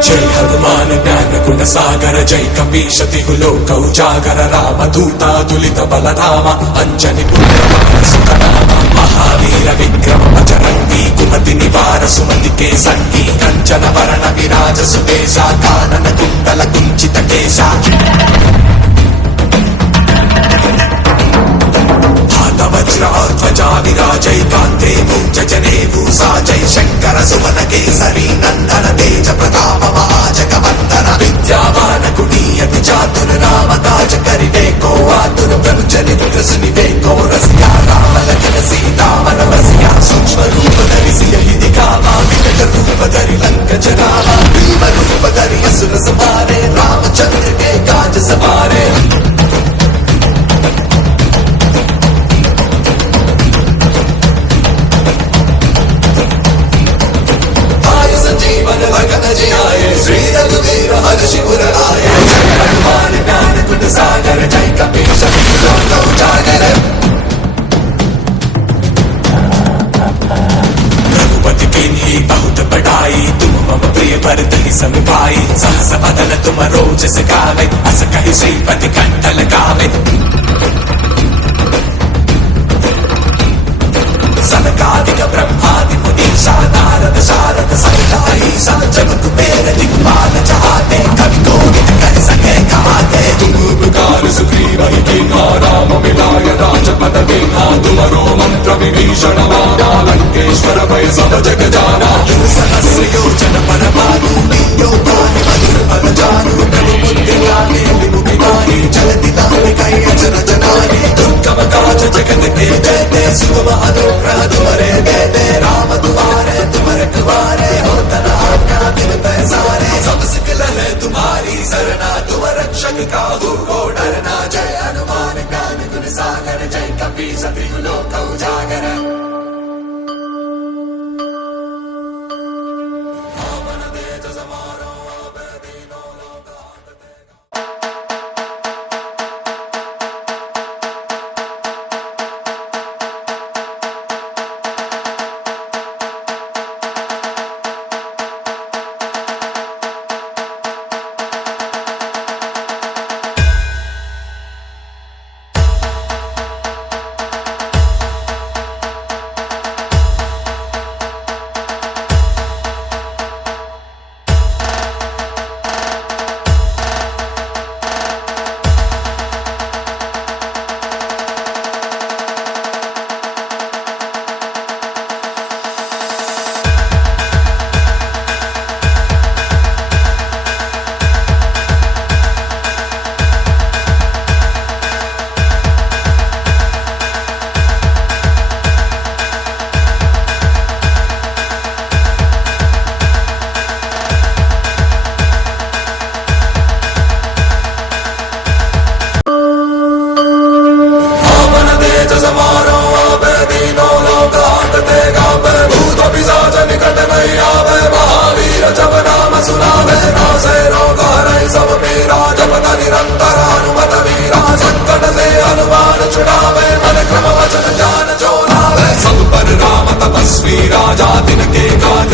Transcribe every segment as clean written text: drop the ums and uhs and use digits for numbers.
जय हनुमान ज्ञान गुण सागर जय कपीश तिहु लोक उजागर रामदूता तुलित बलधाम अंजनी पुत्र सुतनाम महावीर विक्रम बजरंगी कुमति निवार सुमति के संगी कंचन वरण विराज सुबेशा कानन कुंडल कुंचित केशा वज्र ध्वजा विराजय कांते मूंज जने भूषा जय शंकर सुमन केसरी नंदन तेज प्रताप महाजग वंदन विद्यावान गुणीयति चातुर राम काज करिवे को आतुर प्रभु चरित्र सुनिवे को रसिया राम लखन सीता मन बसिया सूक्ष्म रूप धरि सियहि दिखावा विकट रूप धरि लंक जरावा भीम रूप धरि असुर संहारे रामचंद्र के काज सवारे श्री रघुवीर हर्षिपुर आये जय हनुमान ज्ञान गुण सागर जय कपीश लोक उजागर रघुपति कीन्ही बहुत बड़ाई तुम मम प्रिय भरत ही सम भाई सहस बदन तुम रोजस गावे अस कहि श्रीपति कंठ लगावे सनकादिक ब्रह्मादि मुनीषा नारद शारद सहित अहीसा जब कुबेर दिक्पाल चाहते कवि कोविद कर सके कहाते तुम उपकार सुग्रीव ही कीन्हा राम मिलाय राजपद दीन्हा तुमरो मंत्र विभीषण माना लंकेश्वर भय सब जग जाना सहस्र योजन पर भानु लील्यो ताहि मधुर फल जानु प्रभु बुद्धि ज्ञानी विमुखि माही जलति ताहि कहि अचरज नाहि दुर्गम काज जगत के जयते सुगम अनुग्रह तुम्हारे कहते राम तुम्हारे तुम रखवारे हो तना आज्ञा बिन पैसारे सब सिकल है तुम्हारी सरना तुम रक्षक काहू को डरना जय हनुमान ज्ञान गुण सागर जय कपीश तिहु लोक उजागर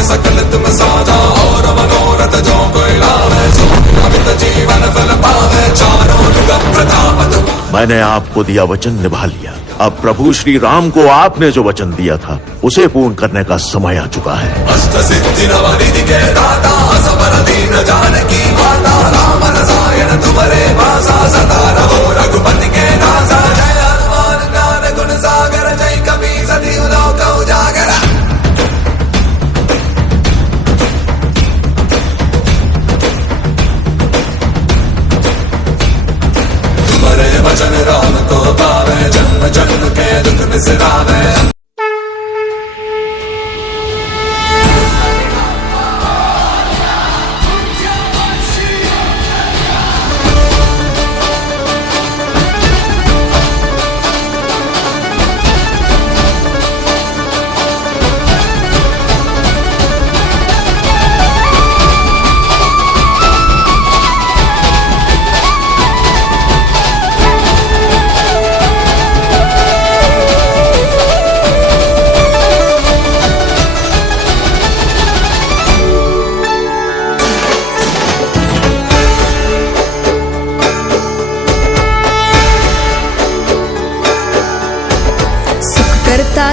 सकल तुम साजा और मनोरथ जो कोई लावे सो अमित जीवन फल पावे चारों युग प्रताप तुम। मैंने आपको दिया वचन निभा लिया। अब प्रभु श्री राम को आपने जो वचन दिया था उसे पूर्ण करने का समय आ चुका है। अष्ट सिद्धि नवनिधि के दाता असबर दीन जानकी माता राम रसायन तुम्हारे भाषा सदा रहो रघुपति के दासा जय हनुमान ज्ञान गुण सागर जय कपीश तिहु लोक उजागर वचन राम को पावे जन्म जन्म के दुख बिसरावे।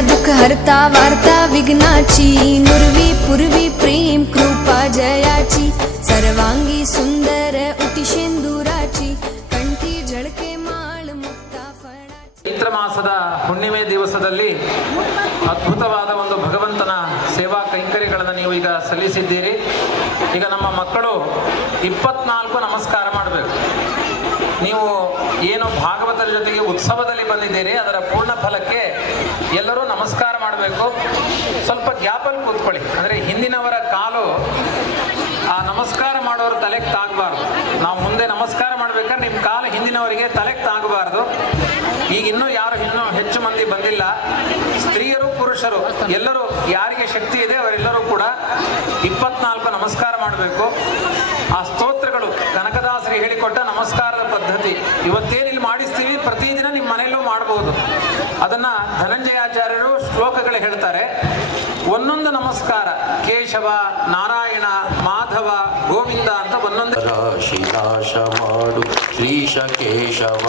दुःख हरता वार्ता विघ्नाची नुरवी पूर्वी प्रेम कृपा जयाची सर्वांगी सुंदर उटी शेंदुराची कंठी झळके माळ मुक्ता फळाची. ಚೈತ್ರ ಮಾಸದ ಹುಣ್ಣಿಮೆ ದಿವಸದಲ್ಲಿ ಅದ್ಭುತವಾದ ಒಂದು ಭಗವಂತನ ಸೇವಾ ಕೈಂಕರ್ಯಗಳನ್ನು ನೀವು ಈಗ ಸಲ್ಲಿಸಿದ್ದೀರಿ. ಈಗ ನಮ್ಮ ಮಕ್ಕಳು 24 ನಮಸ್ಕಾರ ಮಾಡಬೇಕು. ನೀವು ಏನು ಭಾಗವತರ ಜೊತೆಗೆ ಉತ್ಸವದಲ್ಲಿ ಬಂದಿದ್ದೀರಿ, ಅದರ ಪೂರ್ಣ ಫಲಕ್ಕೆ ಎಲ್ಲರೂ ನಮಸ್ಕಾರ ಮಾಡಬೇಕು. ಸ್ವಲ್ಪ ಗ್ಯಾಪಲ್ಲಿ ಕೂತ್ಕೊಳ್ಳಿ. ಅಂದರೆ ಹಿಂದಿನವರ ಕಾಲು ಆ ನಮಸ್ಕಾರ ಮಾಡೋರು ತಲೆಗೆ ತಾಗಬಾರ್ದು. ನಾವು ಮುಂದೆ ನಮಸ್ಕಾರ ಮಾಡ್ಬೇಕಾದ್ರೆ ನಿಮ್ಮ ಕಾಲು ಹಿಂದಿನವರಿಗೆ ತಲೆಗೆ ತಾಗಬಾರ್ದು. ಈಗ ಇನ್ನೂ ಹೆಚ್ಚು ಮಂದಿ ಬಂದಿಲ್ಲ. ಸ್ತ್ರೀಯರು ಪುರುಷರು ಎಲ್ಲರೂ ಯಾರಿಗೆ ಶಕ್ತಿ ಇದೆ ಅವರೆಲ್ಲರೂ ಕೂಡ 24 ನಮಸ್ಕಾರ ಮಾಡಬೇಕು. ಆ ಸ್ತೋತ್ರಗಳು ಕನಕದಾಸರಿ ಹೇಳಿಕೊಟ್ಟ ನಮಸ್ಕಾರದ ಪದ್ಧತಿ ಇವತ್ತೇನಿಲ್ಲಿ ಮಾಡಿಸ್ತೀವಿ, ಪ್ರತಿದಿನ ನಿಮ್ಮ ಮನೆಯಲ್ಲೂ ಮಾಡಬಹುದು. ಅದನ್ನ ಧನಂಜಯಾಚಾರ್ಯರು ಶ್ಲೋಕಗಳು ಹೇಳ್ತಾರೆ. ಒಂದೊಂದು ನಮಸ್ಕಾರ ಕೇಶವ, ನಾರಾಯಣ, ಮಾಧವ, ಗೋವಿಂದ ಅಂತ ಒಂದೊಂದು ರಾಶಿ ನಾಶ ಮಾಡು ಶ್ರೀಶ ಕೇಶವ,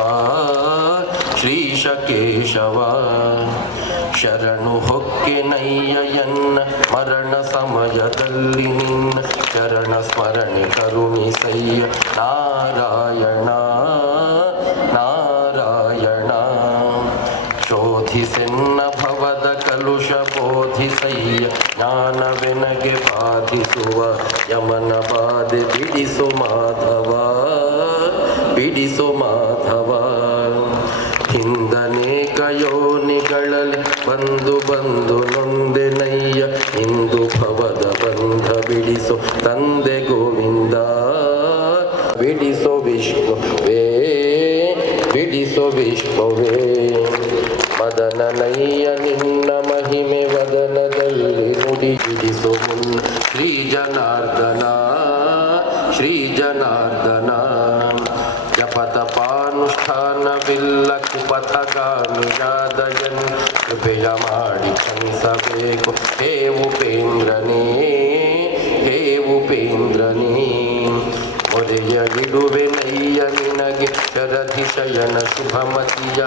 ಶ್ರೀಶ ಕೇಶವ. ಶರಣು ಹೊಕ್ಕೆ ನಯ್ಯಯನ್ನ ಮರಣ ಸಮಯದಲ್ಲಿ ನಿನ್ನ ಶರಣ ಸ್ಮರಣೆ ಕರುಣಿಸಯ್ಯ ನಾರಾಯಣ ನಾರಾಯಣ. ಶೋಧಿಸೆನ್ನ ಭವದ ಕಲುಷ ಬೋಧಿಸಯ್ಯ ಜ್ಞಾನವೆನಗೆ ಬಾಧಿಸುವ ಯಮನ ಬಾಧೆ ಬಿಡಿಸು ಮಾಧವ ಬಿಡಿಸು ಮಾಧವ. ಹಿಂದನೇಕ ಯೋನಿಗಳಲ್ಲಿ ಬಂದು ಬಂದು ನೊಂದೆ ನಯ್ಯ ಇಂದು ಭವದ ಬಂಧ ಬಿಡಿಸು ತಂದೆ ಗೋವಿಂದ ಬಿಡಿಸೋ ವಿಷ್ಣುವೇ ಬಿಡಿಸೋ ವಿಷ್ಣುವೇ. ಮದನನಯ್ಯ ನಿನ್ನ ಮಹಿಮೆ ವದನದಲ್ಲಿ ನುಡಿ ಬಿಡಿಸೋ ಮುನ್ನ ಶ್ರೀ ಜನಾರ್ದನ ಶ್ರೀ ಜನಾರ್ದನ. ಜಪತಪಾನುಷ್ಠಾನವಿಲ್ಲ ಕುಪಥಗಾಮಿಯಾದಯನ್ ಕೃಪೆಯ ಮಾಡಿ ಕ್ಷಮಿಸಬೇಕು ಹೇ ಉಪೇಂದ್ರನೇ ಹೇ ಉಪೇಂದ್ರನೇ. ಮೊರೆಯಲಿಡುವೆ ನಯ್ಯ ನಿನಗೆ ಶರಧಿಶಯನ ಶುಭಮತಿಯ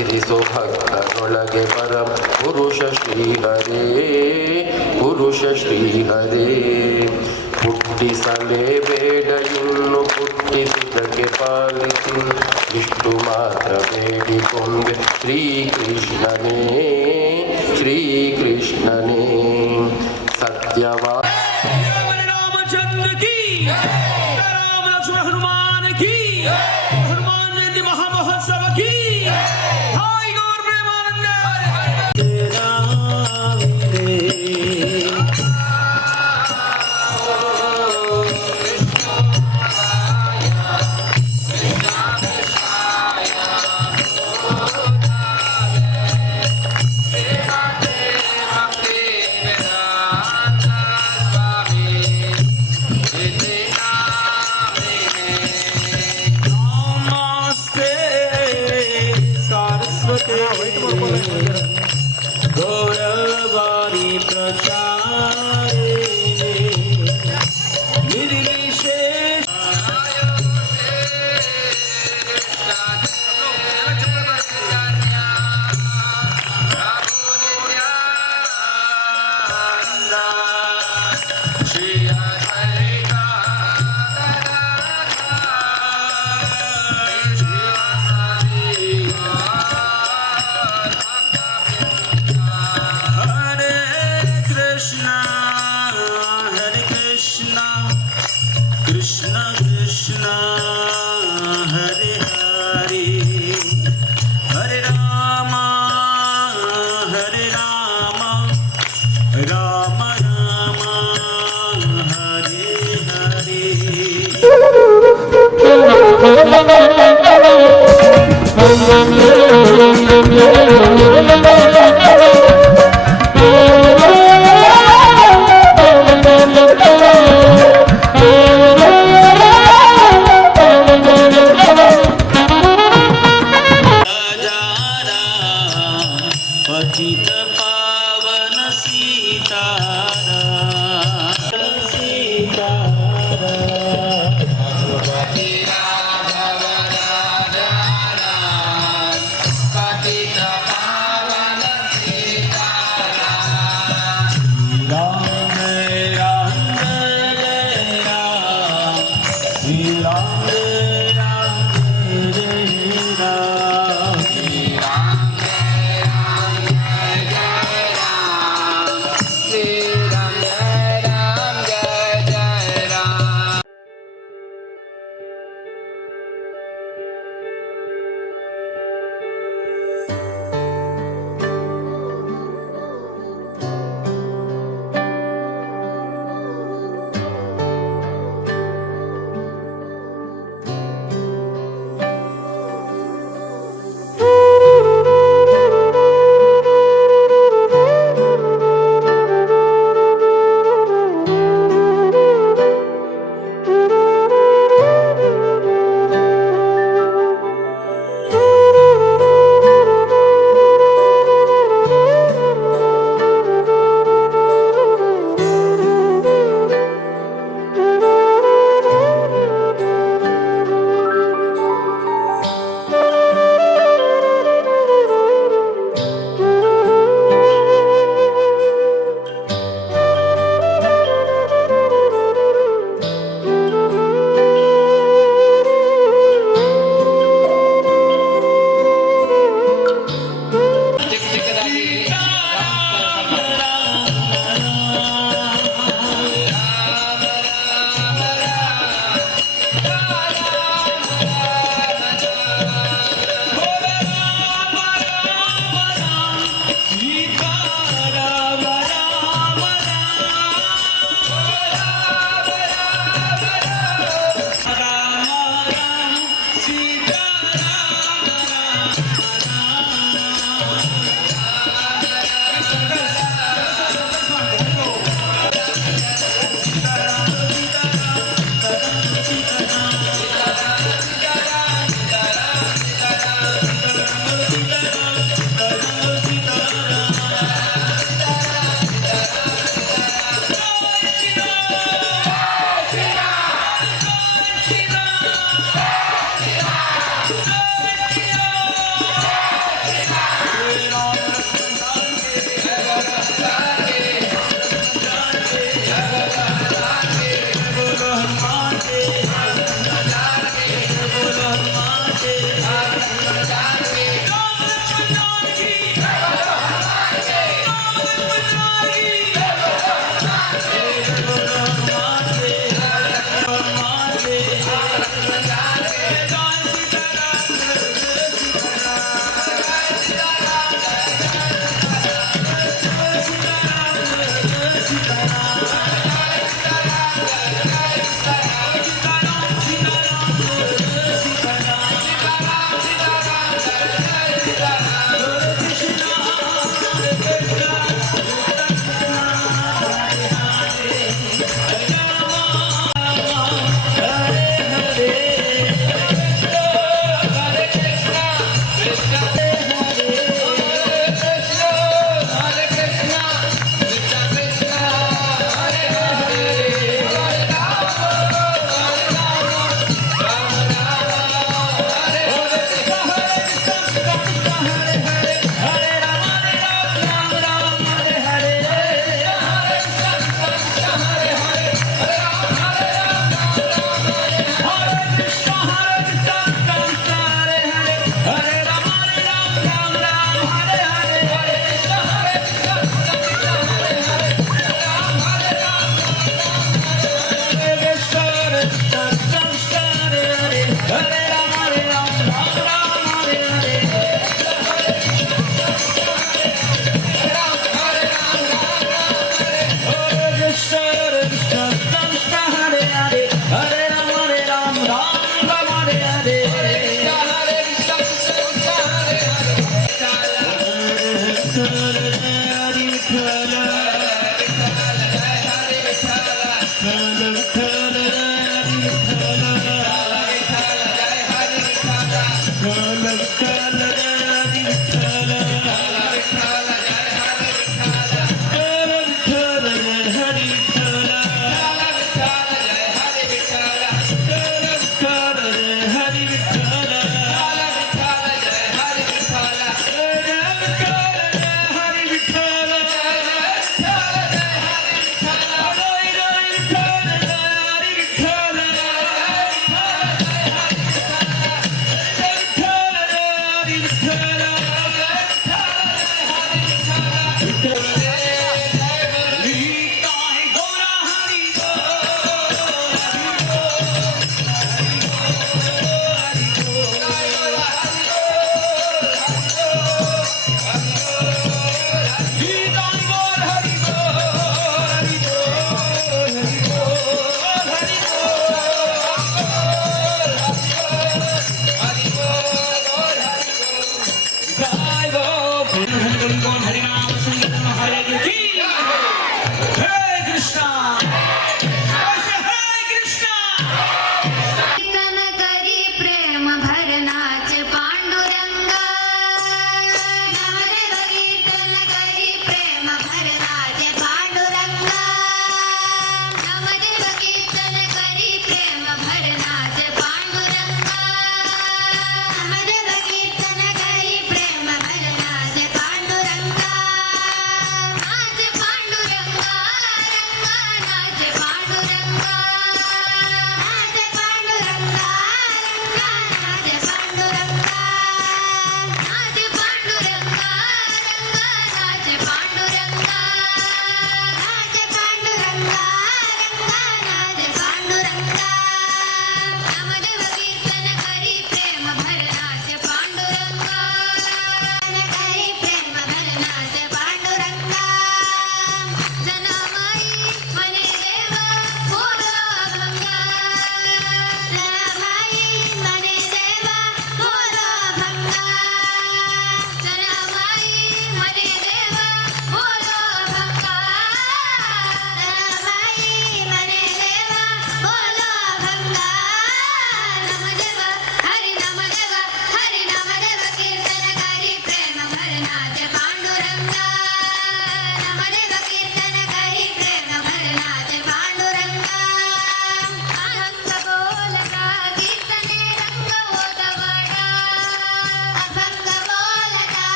ಇರಿಸೋ ಭಕ್ತರೊಳಗೆ ಪರಂ ಪುರುಷ ಶ್ರೀಹರೇ ಪುರುಷ ಶ್ರೀಹರೇ. ಹುಟ್ಟಿಸಲೇಬೇಡ ಇನ್ನು ಹುಟ್ಟಿಸಿದಕ್ಕೆ ಪಾಲಿಸಿ ಇಷ್ಟು ಮಾತ್ರ ಬೇಡಿಕೊಂಡೆ ಶ್ರೀಕೃಷ್ಣನೇ ಶ್ರೀಕೃಷ್ಣನೇ. ಸತ್ಯವಾ गौरवाणी प्रचारिणे निर्विशेष. पतित पावन सीताराम सीताराम.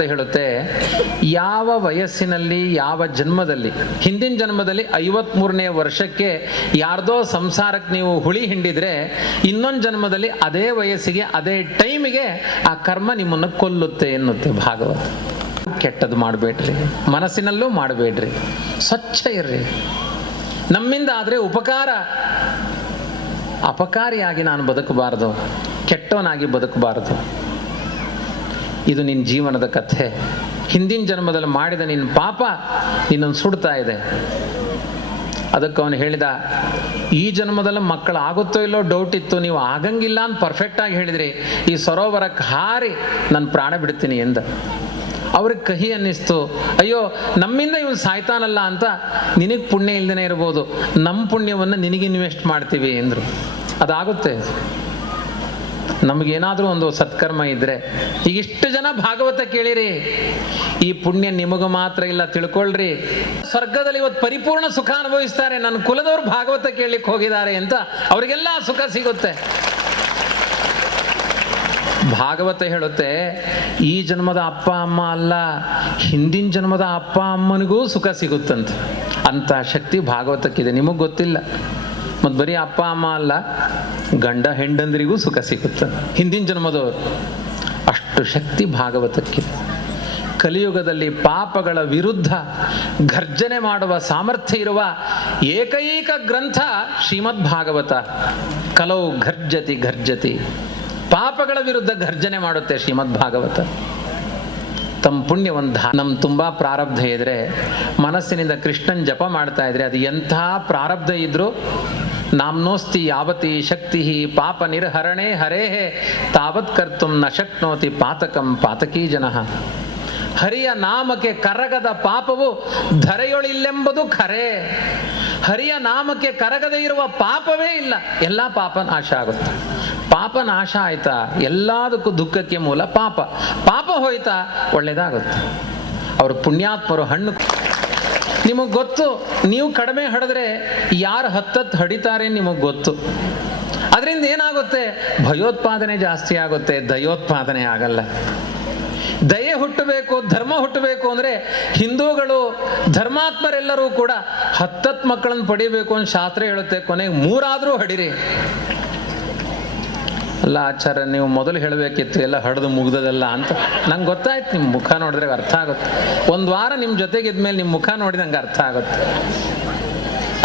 ಭಾಗವತ ಹೇಳುತ್ತೆ, ಯಾವ ವಯಸ್ಸಿನಲ್ಲಿ ಯಾವ ಜನ್ಮದಲ್ಲಿ, ಹಿಂದಿನ ಜನ್ಮದಲ್ಲಿ 53ನೇ ವರ್ಷಕ್ಕೆ ಯಾರ್ದೋ ಸಂಸಾರಕ್ಕೆ ನೀವು ಹುಳಿ ಹಿಂಡಿದ್ರೆ ಇನ್ನೊಂದು ಜನ್ಮದಲ್ಲಿ ಅದೇ ವಯಸ್ಸಿಗೆ ಅದೇ ಟೈಮಿಗೆ ಆ ಕರ್ಮ ನಿಮ್ಮನ್ನು ಕೊಲ್ಲುತ್ತೆ ಎನ್ನುತ್ತೆ ಭಾಗವತ. ಕೆಟ್ಟದ್ದು ಮಾಡಬೇಡ್ರಿ, ಮನಸ್ಸಿನಲ್ಲೂ ಮಾಡಬೇಡ್ರಿ, ಸ್ವಚ್ಛ ಇರ್ರಿ. ನಮ್ಮಿಂದ ಆದರೆ ಉಪಕಾರ, ಅಪಕಾರಿಯಾಗಿ ನಾನು ಬದುಕಬಾರ್ದು, ಕೆಟ್ಟವನಾಗಿ ಬದುಕಬಾರ್ದು. ಇದು ನಿನ್ನ ಜೀವನದ ಕಥೆ. ಹಿಂದಿನ ಜನ್ಮದಲ್ಲಿ ಮಾಡಿದ ನಿನ್ನ ಪಾಪ ನಿನ್ನನ್ನು ಸುಡ್ತಾ ಇದೆ. ಅದಕ್ಕೆ ಅವನು ಹೇಳಿದ, ಈ ಜನ್ಮದಲ್ಲಿ ಮಕ್ಕಳು ಆಗುತ್ತೋ ಇಲ್ಲೋ ಡೌಟ್ ಇತ್ತು, ನೀವು ಆಗಂಗಿಲ್ಲ ಅಂತ ಪರ್ಫೆಕ್ಟಾಗಿ ಹೇಳಿದ್ರಿ, ಈ ಸರೋವರಕ್ಕೆ ಹಾರಿ ನಾನು ಪ್ರಾಣ ಬಿಡ್ತೀನಿ ಎಂದ. ಅವ್ರಿಗೆ ಕಹಿ ಅನ್ನಿಸ್ತು, ಅಯ್ಯೋ ನಮ್ಮಿಂದ ಇವನು ಸಾಯ್ತಾನಲ್ಲ ಅಂತ. ನಿನಗೆ ಪುಣ್ಯ ಇಲ್ಲದೇ ಇರ್ಬೋದು, ನಮ್ಮ ಪುಣ್ಯವನ್ನು ನಿನಗೆ ಇನ್ವೆಸ್ಟ್ ಮಾಡ್ತೀವಿ ಎಂದರು. ಅದಾಗುತ್ತೆ. ನಮಗೇನಾದರೂ ಒಂದು ಸತ್ಕರ್ಮ ಇದ್ದರೆ, ಈಗ ಇಷ್ಟು ಜನ ಭಾಗವತ ಕೇಳಿರಿ, ಈ ಪುಣ್ಯ ನಿಮಗೆ ಮಾತ್ರ ಇಲ್ಲ ತಿಳ್ಕೊಳ್ರಿ. ಸ್ವರ್ಗದಲ್ಲಿ ಇವತ್ತು ಪರಿಪೂರ್ಣ ಸುಖ ಅನುಭವಿಸ್ತಾರೆ. ನನ್ನ ಕುಲದವರು ಭಾಗವತ ಕೇಳಲಿಕ್ಕೆ ಹೋಗಿದ್ದಾರೆ ಅಂತ ಅವರಿಗೆಲ್ಲ ಸುಖ ಸಿಗುತ್ತೆ. ಭಾಗವತ ಹೇಳುತ್ತೆ, ಈ ಜನ್ಮದ ಅಪ್ಪ ಅಮ್ಮ ಅಲ್ಲ, ಹಿಂದಿನ ಜನ್ಮದ ಅಪ್ಪ ಅಮ್ಮನಿಗೂ ಸುಖ ಸಿಗುತ್ತಂತೆ. ಅಂಥ ಶಕ್ತಿ ಭಾಗವತಕ್ಕಿದೆ, ನಿಮಗೆ ಗೊತ್ತಿಲ್ಲ. ಮತ್ತು ಬರೀ ಅಪ್ಪ ಅಮ್ಮ ಅಲ್ಲ, ಗಂಡ ಹೆಂಡಂದ್ರಿಗೂ ಸುಖ ಸಿಗುತ್ತೆ ಹಿಂದಿನ ಜನ್ಮದವರು. ಅಷ್ಟು ಶಕ್ತಿ ಭಾಗವತಕ್ಕಿದೆ. ಕಲಿಯುಗದಲ್ಲಿ ಪಾಪಗಳ ವಿರುದ್ಧ ಘರ್ಜನೆ ಮಾಡುವ ಸಾಮರ್ಥ್ಯ ಇರುವ ಏಕೈಕ ಗ್ರಂಥ ಶ್ರೀಮದ್ ಭಾಗವತ. ಕಲೌ ಘರ್ಜತಿ ಘರ್ಜತಿ, ಪಾಪಗಳ ವಿರುದ್ಧ ಘರ್ಜನೆ ಮಾಡುತ್ತೆ ಶ್ರೀಮದ್ ಭಾಗವತ. ತಮ್ಮ ಪುಣ್ಯವಂತ ನಮ್ಮ ತುಂಬ ಪ್ರಾರಬ್ಧ ಇದ್ರೆ, ಮನಸ್ಸಿನಿಂದ ಕೃಷ್ಣನ್ ಜಪ ಮಾಡ್ತಾ ಇದ್ರೆ, ಅದು ಎಂಥ ಪ್ರಾರಬ್ಧ ಇದ್ರೂ ನಾಮ್ನೋಸ್ತಿ ಯಾವತಿ ಶಕ್ತಿ ಪಾಪ ನಿರ್ಹರಣೆ ಹರೇಹೇ ತಾವತ್ ಕರ್ತುಂ ನ ಶಕ್ನೋತಿ ಪಾತಕಂ ಪಾತಕೀ ಜನಃ. ಹರಿಯ ನಾಮಕ್ಕೆ ಕರಗದ ಪಾಪವು ಧರೆಯೊಳಿಲ್ಲೆಂಬುದು ಖರೆ. ಹರಿಯ ನಾಮಕ್ಕೆ ಕರಗದೇ ಇರುವ ಪಾಪವೇ ಇಲ್ಲ. ಎಲ್ಲ ಪಾಪ ನಾಶ ಆಗುತ್ತೆ. ಪಾಪ ನಾಶ ಆಯ್ತಾ, ಎಲ್ಲದಕ್ಕೂ ದುಃಖಕ್ಕೆ ಮೂಲ ಪಾಪ. ಪಾಪ ಹೋಯ್ತಾ ಒಳ್ಳೇದಾಗುತ್ತೆ. ಅವರು ಪುಣ್ಯಾತ್ಮರು. ಹಣ್ಣು ನಿಮಗೆ ಗೊತ್ತು, ನೀವು ಕಡಿಮೆ ಹಡಿದ್ರೆ ಯಾರು ಹತ್ತತ್ತು ಹಡಿತಾರೆ ನಿಮಗೆ ಗೊತ್ತು. ಅದರಿಂದ ಏನಾಗುತ್ತೆ? ಭಯೋತ್ಪಾದನೆ ಜಾಸ್ತಿ ಆಗುತ್ತೆ, ದಯೋತ್ಪಾದನೆ ಆಗಲ್ಲ. ದಯೆ ಹುಟ್ಟಬೇಕು, ಧರ್ಮ ಹುಟ್ಟಬೇಕು ಅಂದರೆ ಹಿಂದೂಗಳು ಧರ್ಮಾತ್ಮರೆಲ್ಲರೂ ಕೂಡ ಹತ್ತತ್ತು ಮಕ್ಕಳನ್ನು ಪಡಿಬೇಕು ಅಂತ ಶಾಸ್ತ್ರ ಹೇಳುತ್ತೆ. ಕೊನೆಗೆ 3 ಆದರೂ ಹಡಿರಿ. ಅಲ್ಲ ಆಚಾರ್ಯ, ನೀವು ಮೊದಲು ಹೇಳಬೇಕಿತ್ತು, ಎಲ್ಲ ಹಡ್ದು ಮುಗ್ದದಲ್ಲ ಅಂತ. ನಂಗೆ ಗೊತ್ತಾಯ್ತು, ನಿಮ್ಮ ಮುಖ ನೋಡಿದ್ರೆ ಅರ್ಥ ಆಗುತ್ತೆ. ಒಂದು ವಾರ ನಿಮ್ಮ ಜೊತೆಗಿದ್ಮೇಲೆ ನಿಮ್ಮ ಮುಖ ನೋಡಿ ನಂಗೆ ಅರ್ಥ ಆಗುತ್ತೆ.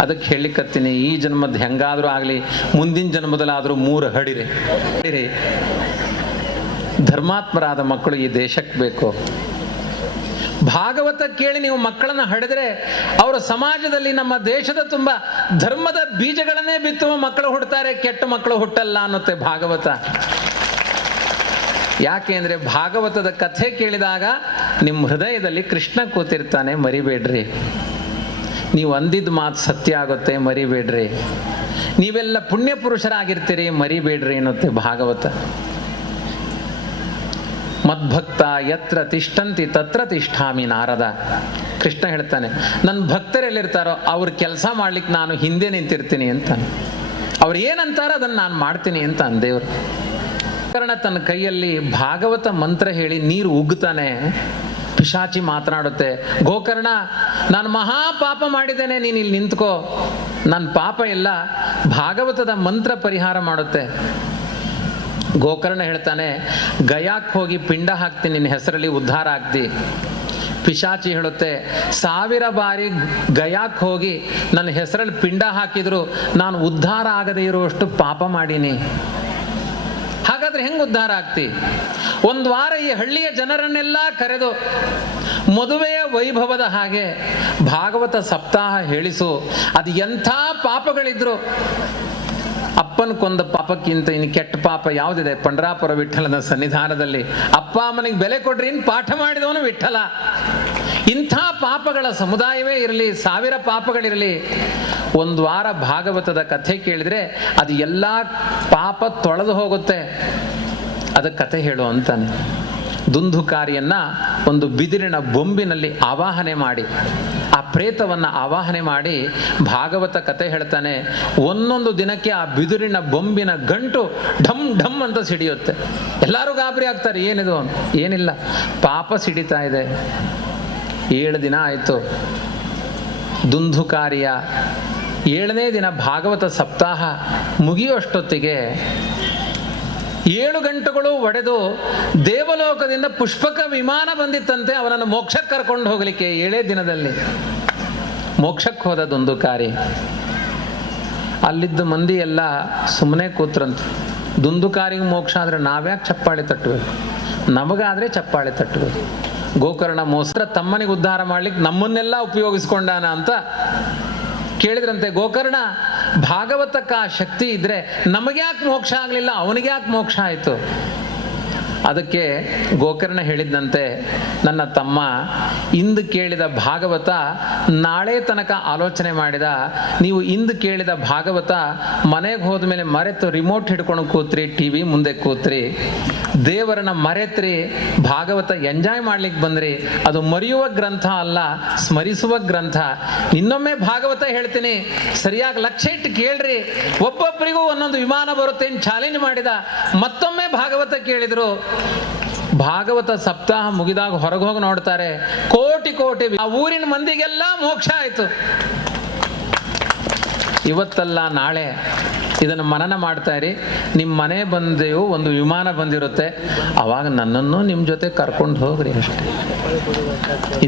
ಅದಕ್ಕೆ ಹೇಳಿಕತ್ತೀನಿ, ಈ ಜನ್ಮದ ಹೆಂಗಾದರೂ ಆಗಲಿ, ಮುಂದಿನ ಜನ್ಮದಲ್ಲಾದರೂ 3 ಹಡಿರಿ. ಧರ್ಮಾತ್ಮರಾದ ಮಕ್ಕಳು ಈ ದೇಶಕ್ಕೆ ಬೇಕು. ಭಾಗವತ ಕೇಳಿ ನೀವು ಮಕ್ಕಳನ್ನು ಹಡೆದರೆ ಅವರು ಸಮಾಜದಲ್ಲಿ, ನಮ್ಮ ದೇಶದ ತುಂಬ ಧರ್ಮದ ಬೀಜಗಳನ್ನೇ ಬಿತ್ತುವ ಮಕ್ಕಳು ಹುಡ್ತಾರೆ, ಕೆಟ್ಟ ಮಕ್ಕಳು ಹುಟ್ಟಲ್ಲ ಅನ್ನುತ್ತೆ ಭಾಗವತ. ಯಾಕೆ ಅಂದರೆ ಭಾಗವತದ ಕಥೆ ಕೇಳಿದಾಗ ನಿಮ್ಮ ಹೃದಯದಲ್ಲಿ ಕೃಷ್ಣ ಕೂತಿರ್ತಾನೆ, ಮರಿಬೇಡ್ರಿ. ನೀವು ಅಂದಿದ್ದ ಮಾತು ಸತ್ಯ ಆಗುತ್ತೆ, ಮರಿಬೇಡ್ರಿ. ನೀವೆಲ್ಲ ಪುಣ್ಯ ಪುರುಷರಾಗಿರ್ತೀರಿ, ಮರಿಬೇಡ್ರಿ ಅನ್ನುತ್ತೆ ಭಾಗವತ. ಮದ್ಭಕ್ತ ಯತ್ರ ತಿಷ್ಠಂತಿ ತತ್ರ ತಿಷ್ಠಾಮಿ ನಾರದ. ಕೃಷ್ಣ ಹೇಳ್ತಾನೆ, ನನ್ನ ಭಕ್ತರೆಲ್ಲಿರ್ತಾರೋ ಅವ್ರ ಕೆಲಸ ಮಾಡ್ಲಿಕ್ಕೆ ನಾನು ಹಿಂದೆ ನಿಂತಿರ್ತೀನಿ ಅಂತ. ಅವ್ರು ಏನಂತಾರೋ ಅದನ್ನು ನಾನು ಮಾಡ್ತೀನಿ ಅಂತ ಅಂದೇವ್ರು. ಗೋಕರ್ಣ ತನ್ನ ಕೈಯಲ್ಲಿ ಭಾಗವತ ಮಂತ್ರ ಹೇಳಿ ನೀರು ಉಗ್ತಾನೆ. ಪಿಶಾಚಿ ಮಾತನಾಡುತ್ತೆ, ಗೋಕರ್ಣ ನಾನು ಮಹಾ ಪಾಪ ಮಾಡಿದ್ದೇನೆ, ನೀನು ಇಲ್ಲಿ ನಿಂತ್ಕೋ, ನನ್ನ ಪಾಪ ಎಲ್ಲ ಭಾಗವತದ ಮಂತ್ರ ಪರಿಹಾರ ಮಾಡುತ್ತೆ. ಗೋಕರ್ಣ ಹೇಳ್ತಾನೆ, ಗಯಾಕ್ಕೆ ಹೋಗಿ ಪಿಂಡ ಹಾಕ್ತೀನಿ, ನಿನ್ನ ಹೆಸರಲ್ಲಿ ಉದ್ಧಾರ ಆಗ್ತಿ. ಪಿಶಾಚಿ ಹೇಳುತ್ತೆ, 1000 ಬಾರಿ ಗಯಾಕ್ಕೆ ಹೋಗಿ ನನ್ನ ಹೆಸರಲ್ಲಿ ಪಿಂಡ ಹಾಕಿದ್ರು ನಾನು ಉದ್ಧಾರ ಆಗದೆ ಇರುವಷ್ಟು ಪಾಪ ಮಾಡೀನಿ. ಹಾಗಾದ್ರೆ ಹೆಂಗೆ ಉದ್ಧಾರ ಆಗ್ತಿ? ಒಂದು ವಾರ ಈ ಹಳ್ಳಿಯ ಜನರನ್ನೆಲ್ಲ ಕರೆದು ಮದುವೆಯ ವೈಭವದ ಹಾಗೆ ಭಾಗವತ ಸಪ್ತಾಹ ಹೇಳಿಸು. ಅದು ಎಂಥ ಪಾಪಗಳಿದ್ರು, ಅಪ್ಪನ ಕೊಂದ ಪಾಪಕ್ಕಿಂತ ಇನ್ನು ಕೆಟ್ಟ ಪಾಪ ಯಾವುದಿದೆ? ಪಂಡರಾಪುರ ವಿಠಲನ ಸನ್ನಿಧಾನದಲ್ಲಿ ಅಪ್ಪ ಅಮ್ಮನಿಗೆ ಬೆಲೆ ಕೊಡ್ರಿ ಇನ್ನು ಪಾಠ ಮಾಡಿದವನು ವಿಠಲ. ಇಂಥ ಪಾಪಗಳ ಸಮುದಾಯವೇ ಇರಲಿ, 1000 ಪಾಪಗಳಿರಲಿ, ಒಂದು ವಾರ ಭಾಗವತದ ಕಥೆ ಕೇಳಿದರೆ ಅದು ಎಲ್ಲ ಪಾಪ ತೊಳೆದು ಹೋಗುತ್ತೆ. ಅದಕ್ಕೆ ಕಥೆ ಹೇಳು ಅಂತಾನೆ. ದುಂದುಕಾರಿಯನ್ನ ಒಂದು ಬಿದಿರಿನ ಬೊಂಬಿನಲ್ಲಿ ಆವಾಹನೆ ಮಾಡಿ, ಆ ಪ್ರೇತವನ್ನು ಆವಾಹನೆ ಮಾಡಿ ಭಾಗವತ ಕತೆ ಹೇಳ್ತಾನೆ. ಒಂದೊಂದು ದಿನಕ್ಕೆ ಆ ಬಿದಿರಿನ ಬೊಂಬಿನ ಗಂಟು ಢಮ್ ಢಮ್ ಅಂತ ಸಿಡಿಯುತ್ತೆ. ಎಲ್ಲರೂ ಗಾಬರಿ ಆಗ್ತಾರೆ, ಏನಿದು? ಏನಿಲ್ಲ, ಪಾಪ ಸಿಡಿತಾ ಇದೆ. 7 ದಿನ ಆಯಿತು. ದುಂದುಕಾರಿಯ 7ನೇ ದಿನ ಭಾಗವತ ಸಪ್ತಾಹ ಮುಗಿಯುವಷ್ಟೊತ್ತಿಗೆ 7 ಗಂಟೆಗಳು ಒಡೆದು ದೇವಲೋಕದಿಂದ ಪುಷ್ಪಕ ವಿಮಾನ ಬಂದಿತ್ತಂತೆ ಅವನನ್ನು ಮೋಕ್ಷಕ್ಕೆ ಕರ್ಕೊಂಡು ಹೋಗಲಿಕ್ಕೆ. 7ನೇ ದಿನದಲ್ಲಿ ಮೋಕ್ಷಕ್ಕೆ ಹೋದ ದುಂದುಕಾರಿ. ಅಲ್ಲಿದ್ದ ಮಂದಿ ಎಲ್ಲ ಸುಮ್ಮನೆ ಕೂತ್ರಂತೆ. ದುಂದುಕಾರಿಗೆ ಮೋಕ್ಷ ಆದರೆ ನಾವ್ಯಾಕೆ ಚಪ್ಪಾಳೆ ತಟ್ಟಬೇಕು? ನಮಗಾದರೆ ಚಪ್ಪಾಳೆ ತಟ್ಟಬೇಕು. ಗೋಕರ್ಣ ಮೋಸ್ತ್ರ ತಮ್ಮನಿಗೆ ಉದ್ಧಾರ ಮಾಡ್ಲಿಕ್ಕೆ ನಮ್ಮನ್ನೆಲ್ಲ ಉಪಯೋಗಿಸ್ಕೊಂಡಾನ ಅಂತ ಕೇಳಿದ್ರಂತೆ. ಗೋಕರ್ಣ, ಭಾಗವತಕ್ಕೆ ಆ ಶಕ್ತಿ ಇದ್ರೆ ನಮಗ್ಯಾಕೆ ಮೋಕ್ಷ ಆಗಲಿಲ್ಲ, ಅವನಿಗ್ಯಾಕೆ ಮೋಕ್ಷ ಆಯಿತು? ಅದಕ್ಕೆ ಗೋಕರ್ಣ ಹೇಳಿದ್ದಂತೆ, ನನ್ನ ತಮ್ಮ ಇಂದು ಕೇಳಿದ ಭಾಗವತ ನಾಳೆ ತನಕ ಆಲೋಚನೆ ಮಾಡಿದ. ನೀವು ಇಂದು ಕೇಳಿದ ಭಾಗವತ ಮನೆಗೆ ಹೋದ ಮೇಲೆ ಮರೆತು ರಿಮೋಟ್ ಹಿಡ್ಕೊಂಡು ಕೂತ್ರಿ, ಟಿವಿ ಮುಂದೆ ಕೂತ್ರಿ, ದೇವರನ್ನ ಮರೆತ್ರಿ, ಭಾಗವತ ಎಂಜಾಯ್ ಮಾಡ್ಲಿಕ್ಕೆ ಬಂದ್ರಿ. ಅದು ಮರೆಯುವ ಗ್ರಂಥ ಅಲ್ಲ, ಸ್ಮರಿಸುವ ಗ್ರಂಥ. ಇನ್ನೊಮ್ಮೆ ಭಾಗವತ ಹೇಳ್ತೀನಿ, ಸರಿಯಾಗಿ ಲಕ್ಷ್ಯ ಇಟ್ಟು ಕೇಳ್ರಿ. ಒಬ್ಬೊಬ್ಬರಿಗೂ ಒಂದೊಂದು ವಿಮಾನ ಬರುತ್ತೆ ಅಂತ ಚಾಲೆಂಜ್ ಮಾಡಿದ. ಮತ್ತೊಮ್ಮೆ ಭಾಗವತ ಕೇಳಿದ್ರು. ಭಾಗವತ ಸಪ್ತಾಹ ಮುಗಿದಾಗ ಹೊರಗೆ ಹೋಗಿ ನೋಡ್ತಾರೆ, ಕೋಟಿ ಕೋಟಿ ಆ ಊರಿನ ಮಂದಿಗೆಲ್ಲ ಮೋಕ್ಷ ಆಯಿತು. ಇವತ್ತಲ್ಲ ನಾಳೆ ಇದನ್ನು ಮನನ ಮಾಡ್ತಾ ಇರಿ. ನಿಮ್ಮ ಮನೆ ಬಂದೆಯೋ ಒಂದು ವಿಮಾನ ಬಂದಿರುತ್ತೆ, ಅವಾಗ ನನ್ನನ್ನು ನಿಮ್ಮ ಜೊತೆ ಕರ್ಕೊಂಡು ಹೋಗ್ರಿ ಅಷ್ಟೇ.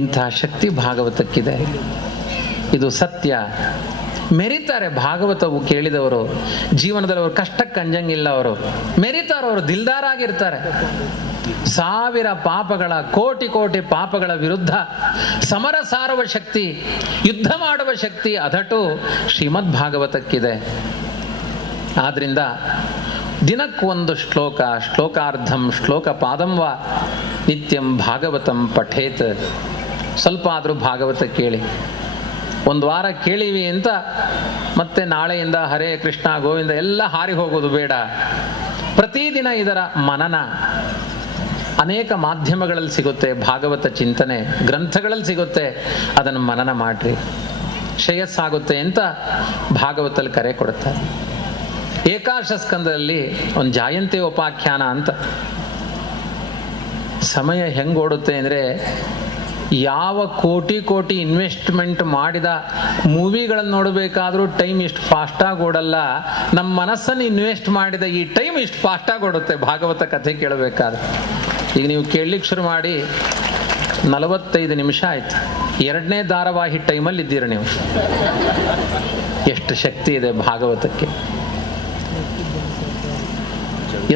ಇಂಥ ಶಕ್ತಿ ಭಾಗವತಕ್ಕಿದೆ. ಇದು ಸತ್ಯ. ಮೆರಿತಾರೆ ಭಾಗವತವು ಕೇಳಿದವರು. ಜೀವನದಲ್ಲಿ ಅವರು ಕಷ್ಟಕ್ಕೆ ಅಂಜಂಗಿಲ್ಲ. ಅವರು ಮೆರಿತಾರೆ. ಅವರು ದಿಲ್ದಾರಾಗಿರ್ತಾರೆ. 1000 ಪಾಪಗಳ, ಕೋಟಿ ಕೋಟಿ ಪಾಪಗಳ ವಿರುದ್ಧ ಸಮರ ಸಾರುವ ಶಕ್ತಿ, ಯುದ್ಧ ಮಾಡುವ ಶಕ್ತಿ ಅದಟು ಶ್ರೀಮದ್ ಭಾಗವತಕ್ಕಿದೆ. ಆದ್ರಿಂದ ದಿನಕ್ಕೊಂದು ಶ್ಲೋಕ, ಶ್ಲೋಕಾರ್ಧಂ ಶ್ಲೋಕ ಪಾದಂವ ನಿತ್ಯಂ ಭಾಗವತಂ ಪಠೇತ್. ಸ್ವಲ್ಪ ಆದರೂ ಭಾಗವತ ಕೇಳಿ. ಒಂದು ವಾರ ಕೇಳಿವಿ ಅಂತ ಮತ್ತೆ ನಾಳೆಯಿಂದ ಹರೇ ಕೃಷ್ಣ ಗೋವಿಂದ ಎಲ್ಲ ಹಾರಿ ಹೋಗೋದು ಬೇಡ. ಪ್ರತಿದಿನ ಇದರ ಮನನ ಅನೇಕ ಮಾಧ್ಯಮಗಳಲ್ಲಿ ಸಿಗುತ್ತೆ. ಭಾಗವತ ಚಿಂತನೆ ಗ್ರಂಥಗಳಲ್ಲಿ ಸಿಗುತ್ತೆ. ಅದನ್ನು ಮನನ ಮಾಡ್ರಿ, ಶ್ರೇಯಸ್ಸಾಗುತ್ತೆ ಅಂತ ಭಾಗವತಲ್ಲಿ ಕರೆ ಕೊಡುತ್ತಾರೆ. ಏಕಾದಶ ಸ್ಕಂದದಲ್ಲಿ ಒಂದು ಜಾಯಂತಿ ಉಪಾಖ್ಯಾನ ಅಂತ. ಸಮಯ ಹೆಂಗೆ ಓಡುತ್ತೆ ಅಂದರೆ, ಯಾವ ಕೋಟಿ ಕೋಟಿ ಇನ್ವೆಸ್ಟ್ಮೆಂಟ್ ಮಾಡಿದ ಮೂವಿಗಳನ್ನು ನೋಡಬೇಕಾದ್ರೂ ಟೈಮ್ ಇಷ್ಟು ಫಾಸ್ಟಾಗಿ ಓಡಲ್ಲ. ನಮ್ಮ ಮನಸ್ಸನ್ನು ಇನ್ವೆಸ್ಟ್ ಮಾಡಿದ ಈ ಟೈಮ್ ಇಷ್ಟು ಫಾಸ್ಟಾಗಿ ಓಡುತ್ತೆ ಭಾಗವತ ಕಥೆ ಕೇಳಬೇಕಾದ್ರೆ. ಈಗ ನೀವು ಕೇಳಲಿಕ್ಕೆ ಶುರು ಮಾಡಿ 45 ನಿಮಿಷ ಆಯ್ತು. 2ನೇ ಧಾರಾವಾಹಿ ಟೈಮಲ್ಲಿ ಇದ್ದೀರಿ ನೀವು. ಎಷ್ಟು ಶಕ್ತಿ ಇದೆ ಭಾಗವತಕ್ಕೆ!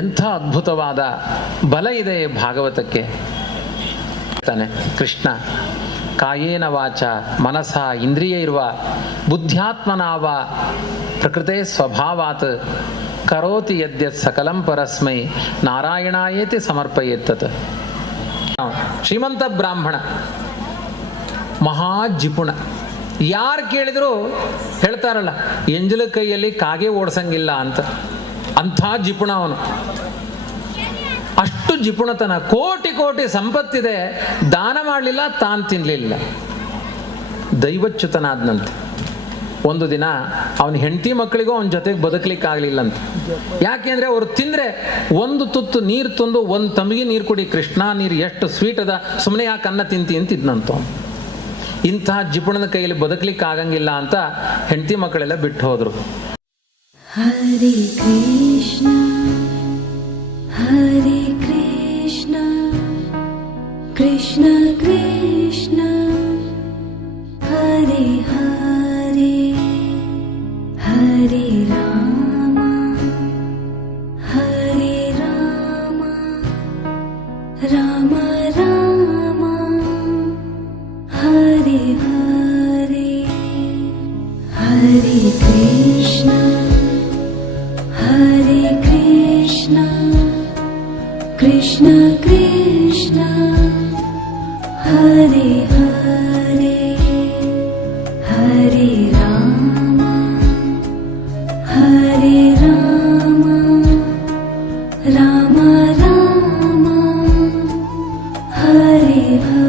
ಎಂಥ ಅದ್ಭುತವಾದ ಬಲ ಇದೆ ಭಾಗವತಕ್ಕೆ. ತಾನೆ ಕೃಷ್ಣ ಕಾಯೇನ ವಾಚ ಮನಸ ಇಂದ್ರಿಯ ಇರುವ ಬುದ್ಧ್ಯಾತ್ಮನಾವ ಪ್ರಕೃತೆ ಸ್ವಭಾವಾತ್ ಕರೋತಿ ಯದ್ಯತ್ ಸಕಲಂ ಪರಸ್ಮೈ ನಾರಾಯಣಾಯೇತಿ ಸಮರ್ಪಯೇತ್ತತ್. ಶ್ರೀಮಂತ ಬ್ರಾಹ್ಮಣ, ಮಹಾಜಿಪುಣ. ಯಾರು ಕೇಳಿದ್ರು ಹೇಳ್ತಾರಲ್ಲ, ಎಂಜಲ ಕೈಯಲ್ಲಿ ಕಾಗೆ ಓಡಿಸಂಗಿಲ್ಲ ಅಂತ. ಅಂಥ ಜಿಪುಣ ಅವನು. ಅಷ್ಟು ಜಿಪುಣತನ. ಕೋಟಿ ಕೋಟಿ ಸಂಪತ್ತಿದೆ, ದಾನ ಮಾಡಲಿಲ್ಲ, ತಾನು ತಿನ್ನಲಿಲ್ಲ. ದೈವಚ್ಯುತನಾದ್ನಂತೆ. ಒಂದು ದಿನ ಅವನ ಹೆಂಡತಿ ಮಕ್ಕಳಿಗೂ ಅವನ ಜೊತೆಗೆ ಬದುಕಲಿಕ್ಕೆ ಆಗಲಿಲ್ಲಂತೆ. ಯಾಕೆಂದರೆ ಅವರು ತಿಂದರೆ ಒಂದು ತುತ್ತು ನೀರು ತಂದು ಒಂದು ತಮಿಗೆ ನೀರು ಕುಡಿ, ಕೃಷ್ಣ ನೀರು ಎಷ್ಟು ಸ್ವೀಟ್ ಅದ, ಸುಮ್ಮನೆ ಯಾಕೆ ಅನ್ನ ತಿಂತಿ ಅಂತಿದ್ನಂತ. ಇಂತಹ ಜಿಪುಣನ ಕೈಯಲ್ಲಿ ಬದುಕಲಿಕ್ಕೆ ಆಗಂಗಿಲ್ಲ ಅಂತ ಹೆಂಡತಿ ಮಕ್ಕಳೆಲ್ಲ ಬಿಟ್ಟು ಹೋದರು. ಹರೇ ಕೃಷ್ಣ ಹರೇ ಕೃಷ್ಣ ಕೃಷ್ಣ ಕೃಷ್ಣ ಹರೇ ಹರೇ ಹರೇ ರಾಮ ಹರೇ ರಾಮ ರಾಮ ರಾಮ ಹರೇ ಹರೇ ಹರೇ ಕೃಷ್ಣ ಹರೇ ಕೃಷ್ಣ ಕೃಷ್ಣ ಕೃಷ್ಣ ಹರೇ ಹರೇ ಹರೇ ರಾಮ ಹರೇ ರಾಮ ರಾಮ ರಾಮ ಹರೇ ಹರೇ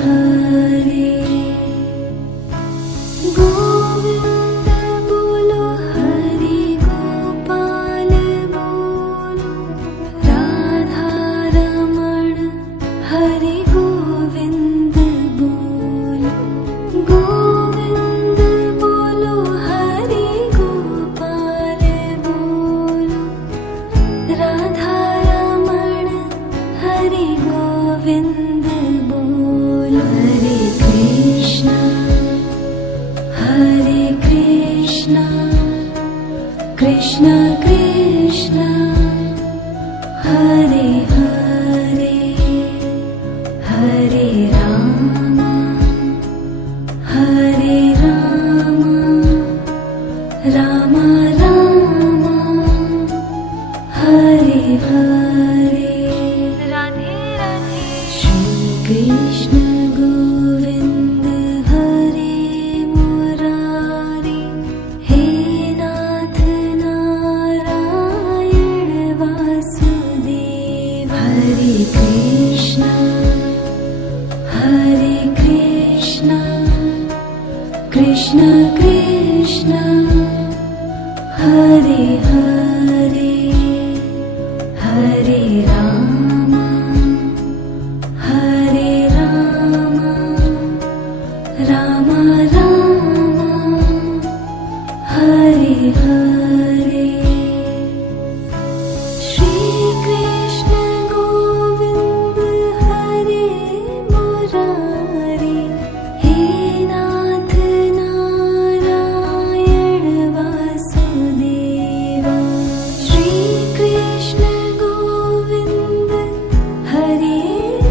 हरे गोविंद बोलो हरि गोपाल बोलो राधा रमण हरि गोविंद बोलो गोविंद बोलो हरि गोपाल बोलो राधा रमण हरि गोविंद बोलो हरे कृष्णा कृष्ण कृष्ण हरे हरे हरे राम राम राम हरे हरे राधे राधे श्री कृष्ण गोविंद हरे मुरारी हे नाथ नारायण वासुदेव हरे कृष्ण कृष्ण कृष्ण हरे हरे हरे राम राम राम हरे हरे श्री कृष्ण गोविंद हरे मुरारी हे नाथ नारायण वासुदेव श्री कृष्ण गोविंद हरे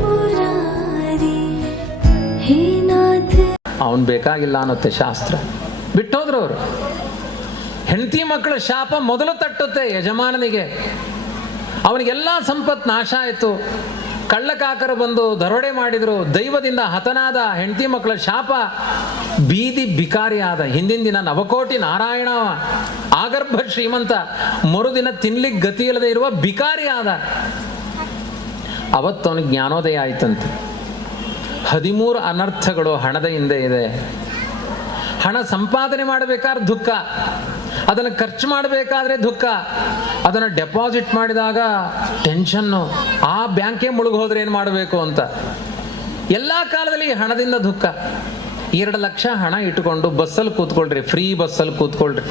मुरारी हे नाथ ಅವನು ಬೇಕಾಗಿಲ್ಲ ಅನ್ನುತ್ತೆ ಶಾಸ್ತ್ರ. ಬಿಟ್ಟೋದ್ರು ಅವರು. ಹೆಂಡತಿ ಮಕ್ಕಳ ಶಾಪ ಮೊದಲು ತಟ್ಟುತ್ತೆ ಯಜಮಾನನಿಗೆ. ಅವನಿಗೆಲ್ಲ ಸಂಪತ್ತು ನಾಶ ಆಯಿತು. ಕಳ್ಳಕಾಕರು ಬಂದು ದರೋಡೆ ಮಾಡಿದ್ರು. ದೈವದಿಂದ ಹತನಾದ ಹೆಂಡತಿ ಮಕ್ಕಳ ಶಾಪ. ಬೀದಿ ಬಿಕಾರಿಯಾದ. ಹಿಂದಿನ ದಿನ ನವಕೋಟಿ ನಾರಾಯಣ ಆಗರ್ಭ ಶ್ರೀಮಂತ, ಮರುದಿನ ತಿನ್ಲಿಕ್ಕೆ ಗತಿ ಇಲ್ಲದೆ ಇರುವ ಬಿಕಾರಿಯಾದ. ಅವತ್ತು ಅವನಿಗೆ ಜ್ಞಾನೋದಯ ಆಯ್ತಂತೆ. 13 ಅನರ್ಥಗಳು ಹಣದ ಹಿಂದೆ ಇದೆ. ಹಣ ಸಂಪಾದನೆ ಮಾಡಬೇಕಾದ್ರೆ ದುಃಖ, ಅದನ್ನು ಖರ್ಚು ಮಾಡಬೇಕಾದ್ರೆ ದುಃಖ, ಅದನ್ನು ಡೆಪಾಸಿಟ್ ಮಾಡಿದಾಗ ಟೆನ್ಷನ್ನು, ಆ ಬ್ಯಾಂಕೇ ಮುಳುಗೋದ್ರೆ ಏನು ಮಾಡಬೇಕು ಅಂತ. ಎಲ್ಲ ಕಾಲದಲ್ಲಿ ಹಣದಿಂದ ದುಃಖ. 2 ಲಕ್ಷ ಹಣ ಇಟ್ಟುಕೊಂಡು ಬಸ್ಸಲ್ಲಿ ಕೂತ್ಕೊಳ್ರಿ, ಫ್ರೀ ಬಸ್ಸಲ್ಲಿ ಕೂತ್ಕೊಳ್ರಿ.